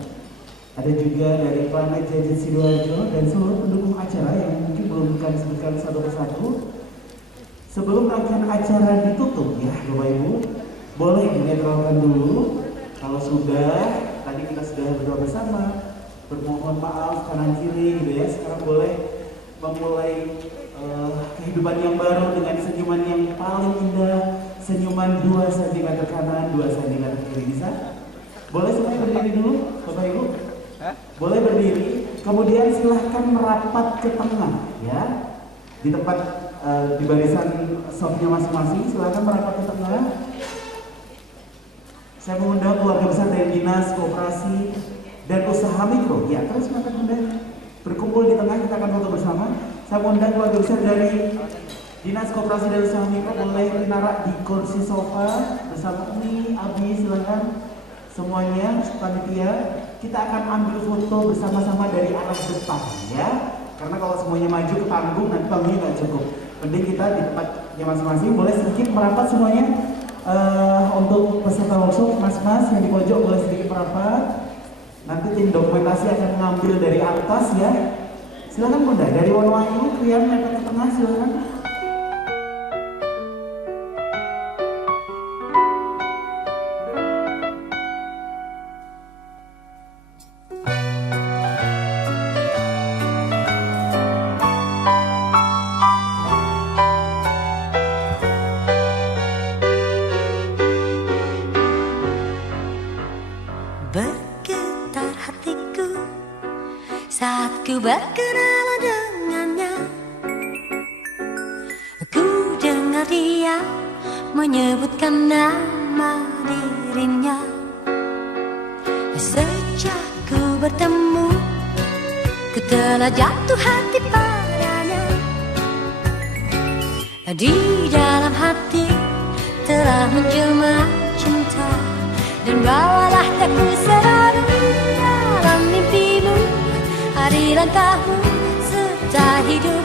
ada juga dari Planet Jajan Sidoarjo dan seluruh pendukung acara yang mungkin belum kami sebutkan satu persatu. Sebelum rangkaian acara ditutup ya Bapak Ibu, boleh dinetralkan dulu. Kalau sudah, tadi kita sudah berdoa bersama, bermohon maaf kanan kiri gitu ya. Sekarang boleh memulai kehidupan yang baru dengan senyuman yang paling indah, senyuman 2 cm kanan, 2 cm kiri. Bisa? Boleh semuanya berdiri dulu Bapak Ibu? Boleh berdiri, kemudian silahkan merapat ke tengah ya. Di tempat di barisan softnya masing-masing, silahkan merapat ke tengah. Saya mengundang keluarga besar dari Dinas Koperasi dan Usaha Mikro. Ya, terus silakan Anda berkumpul di tengah, kita akan foto bersama. Saya mengundang keluarga besar dari Dinas Koperasi dan Usaha Mikro, boleh menarak di kursi sofa bersama Umi, Abi, silakan semuanya panitia. Kita akan ambil foto bersama-sama dari arah depan ya. Karena kalau semuanya maju ke panggung nanti panggungnya nggak cukup. Mending kita di tempatnya masing-masing. Boleh sedikit merapat semuanya. Untuk peserta workshop, mas-mas yang di pojok boleh sedikit merapat. Nanti tim dokumentasi akan mengambil dari atas ya. Silakan Bunda, dari Wonoayu, Krian mepet ke tengah, silakan. Bergetar hatiku saat ku berkenalan dengannya. Ku dengar dia menyebutkan nama dirinya. Sejak ku bertemu, ku telah jatuh hati padanya. Di dalam hati telah menjelma cinta. Dan bawalah aku selalu dalam mimpimu, hari langkahmu serta hidup.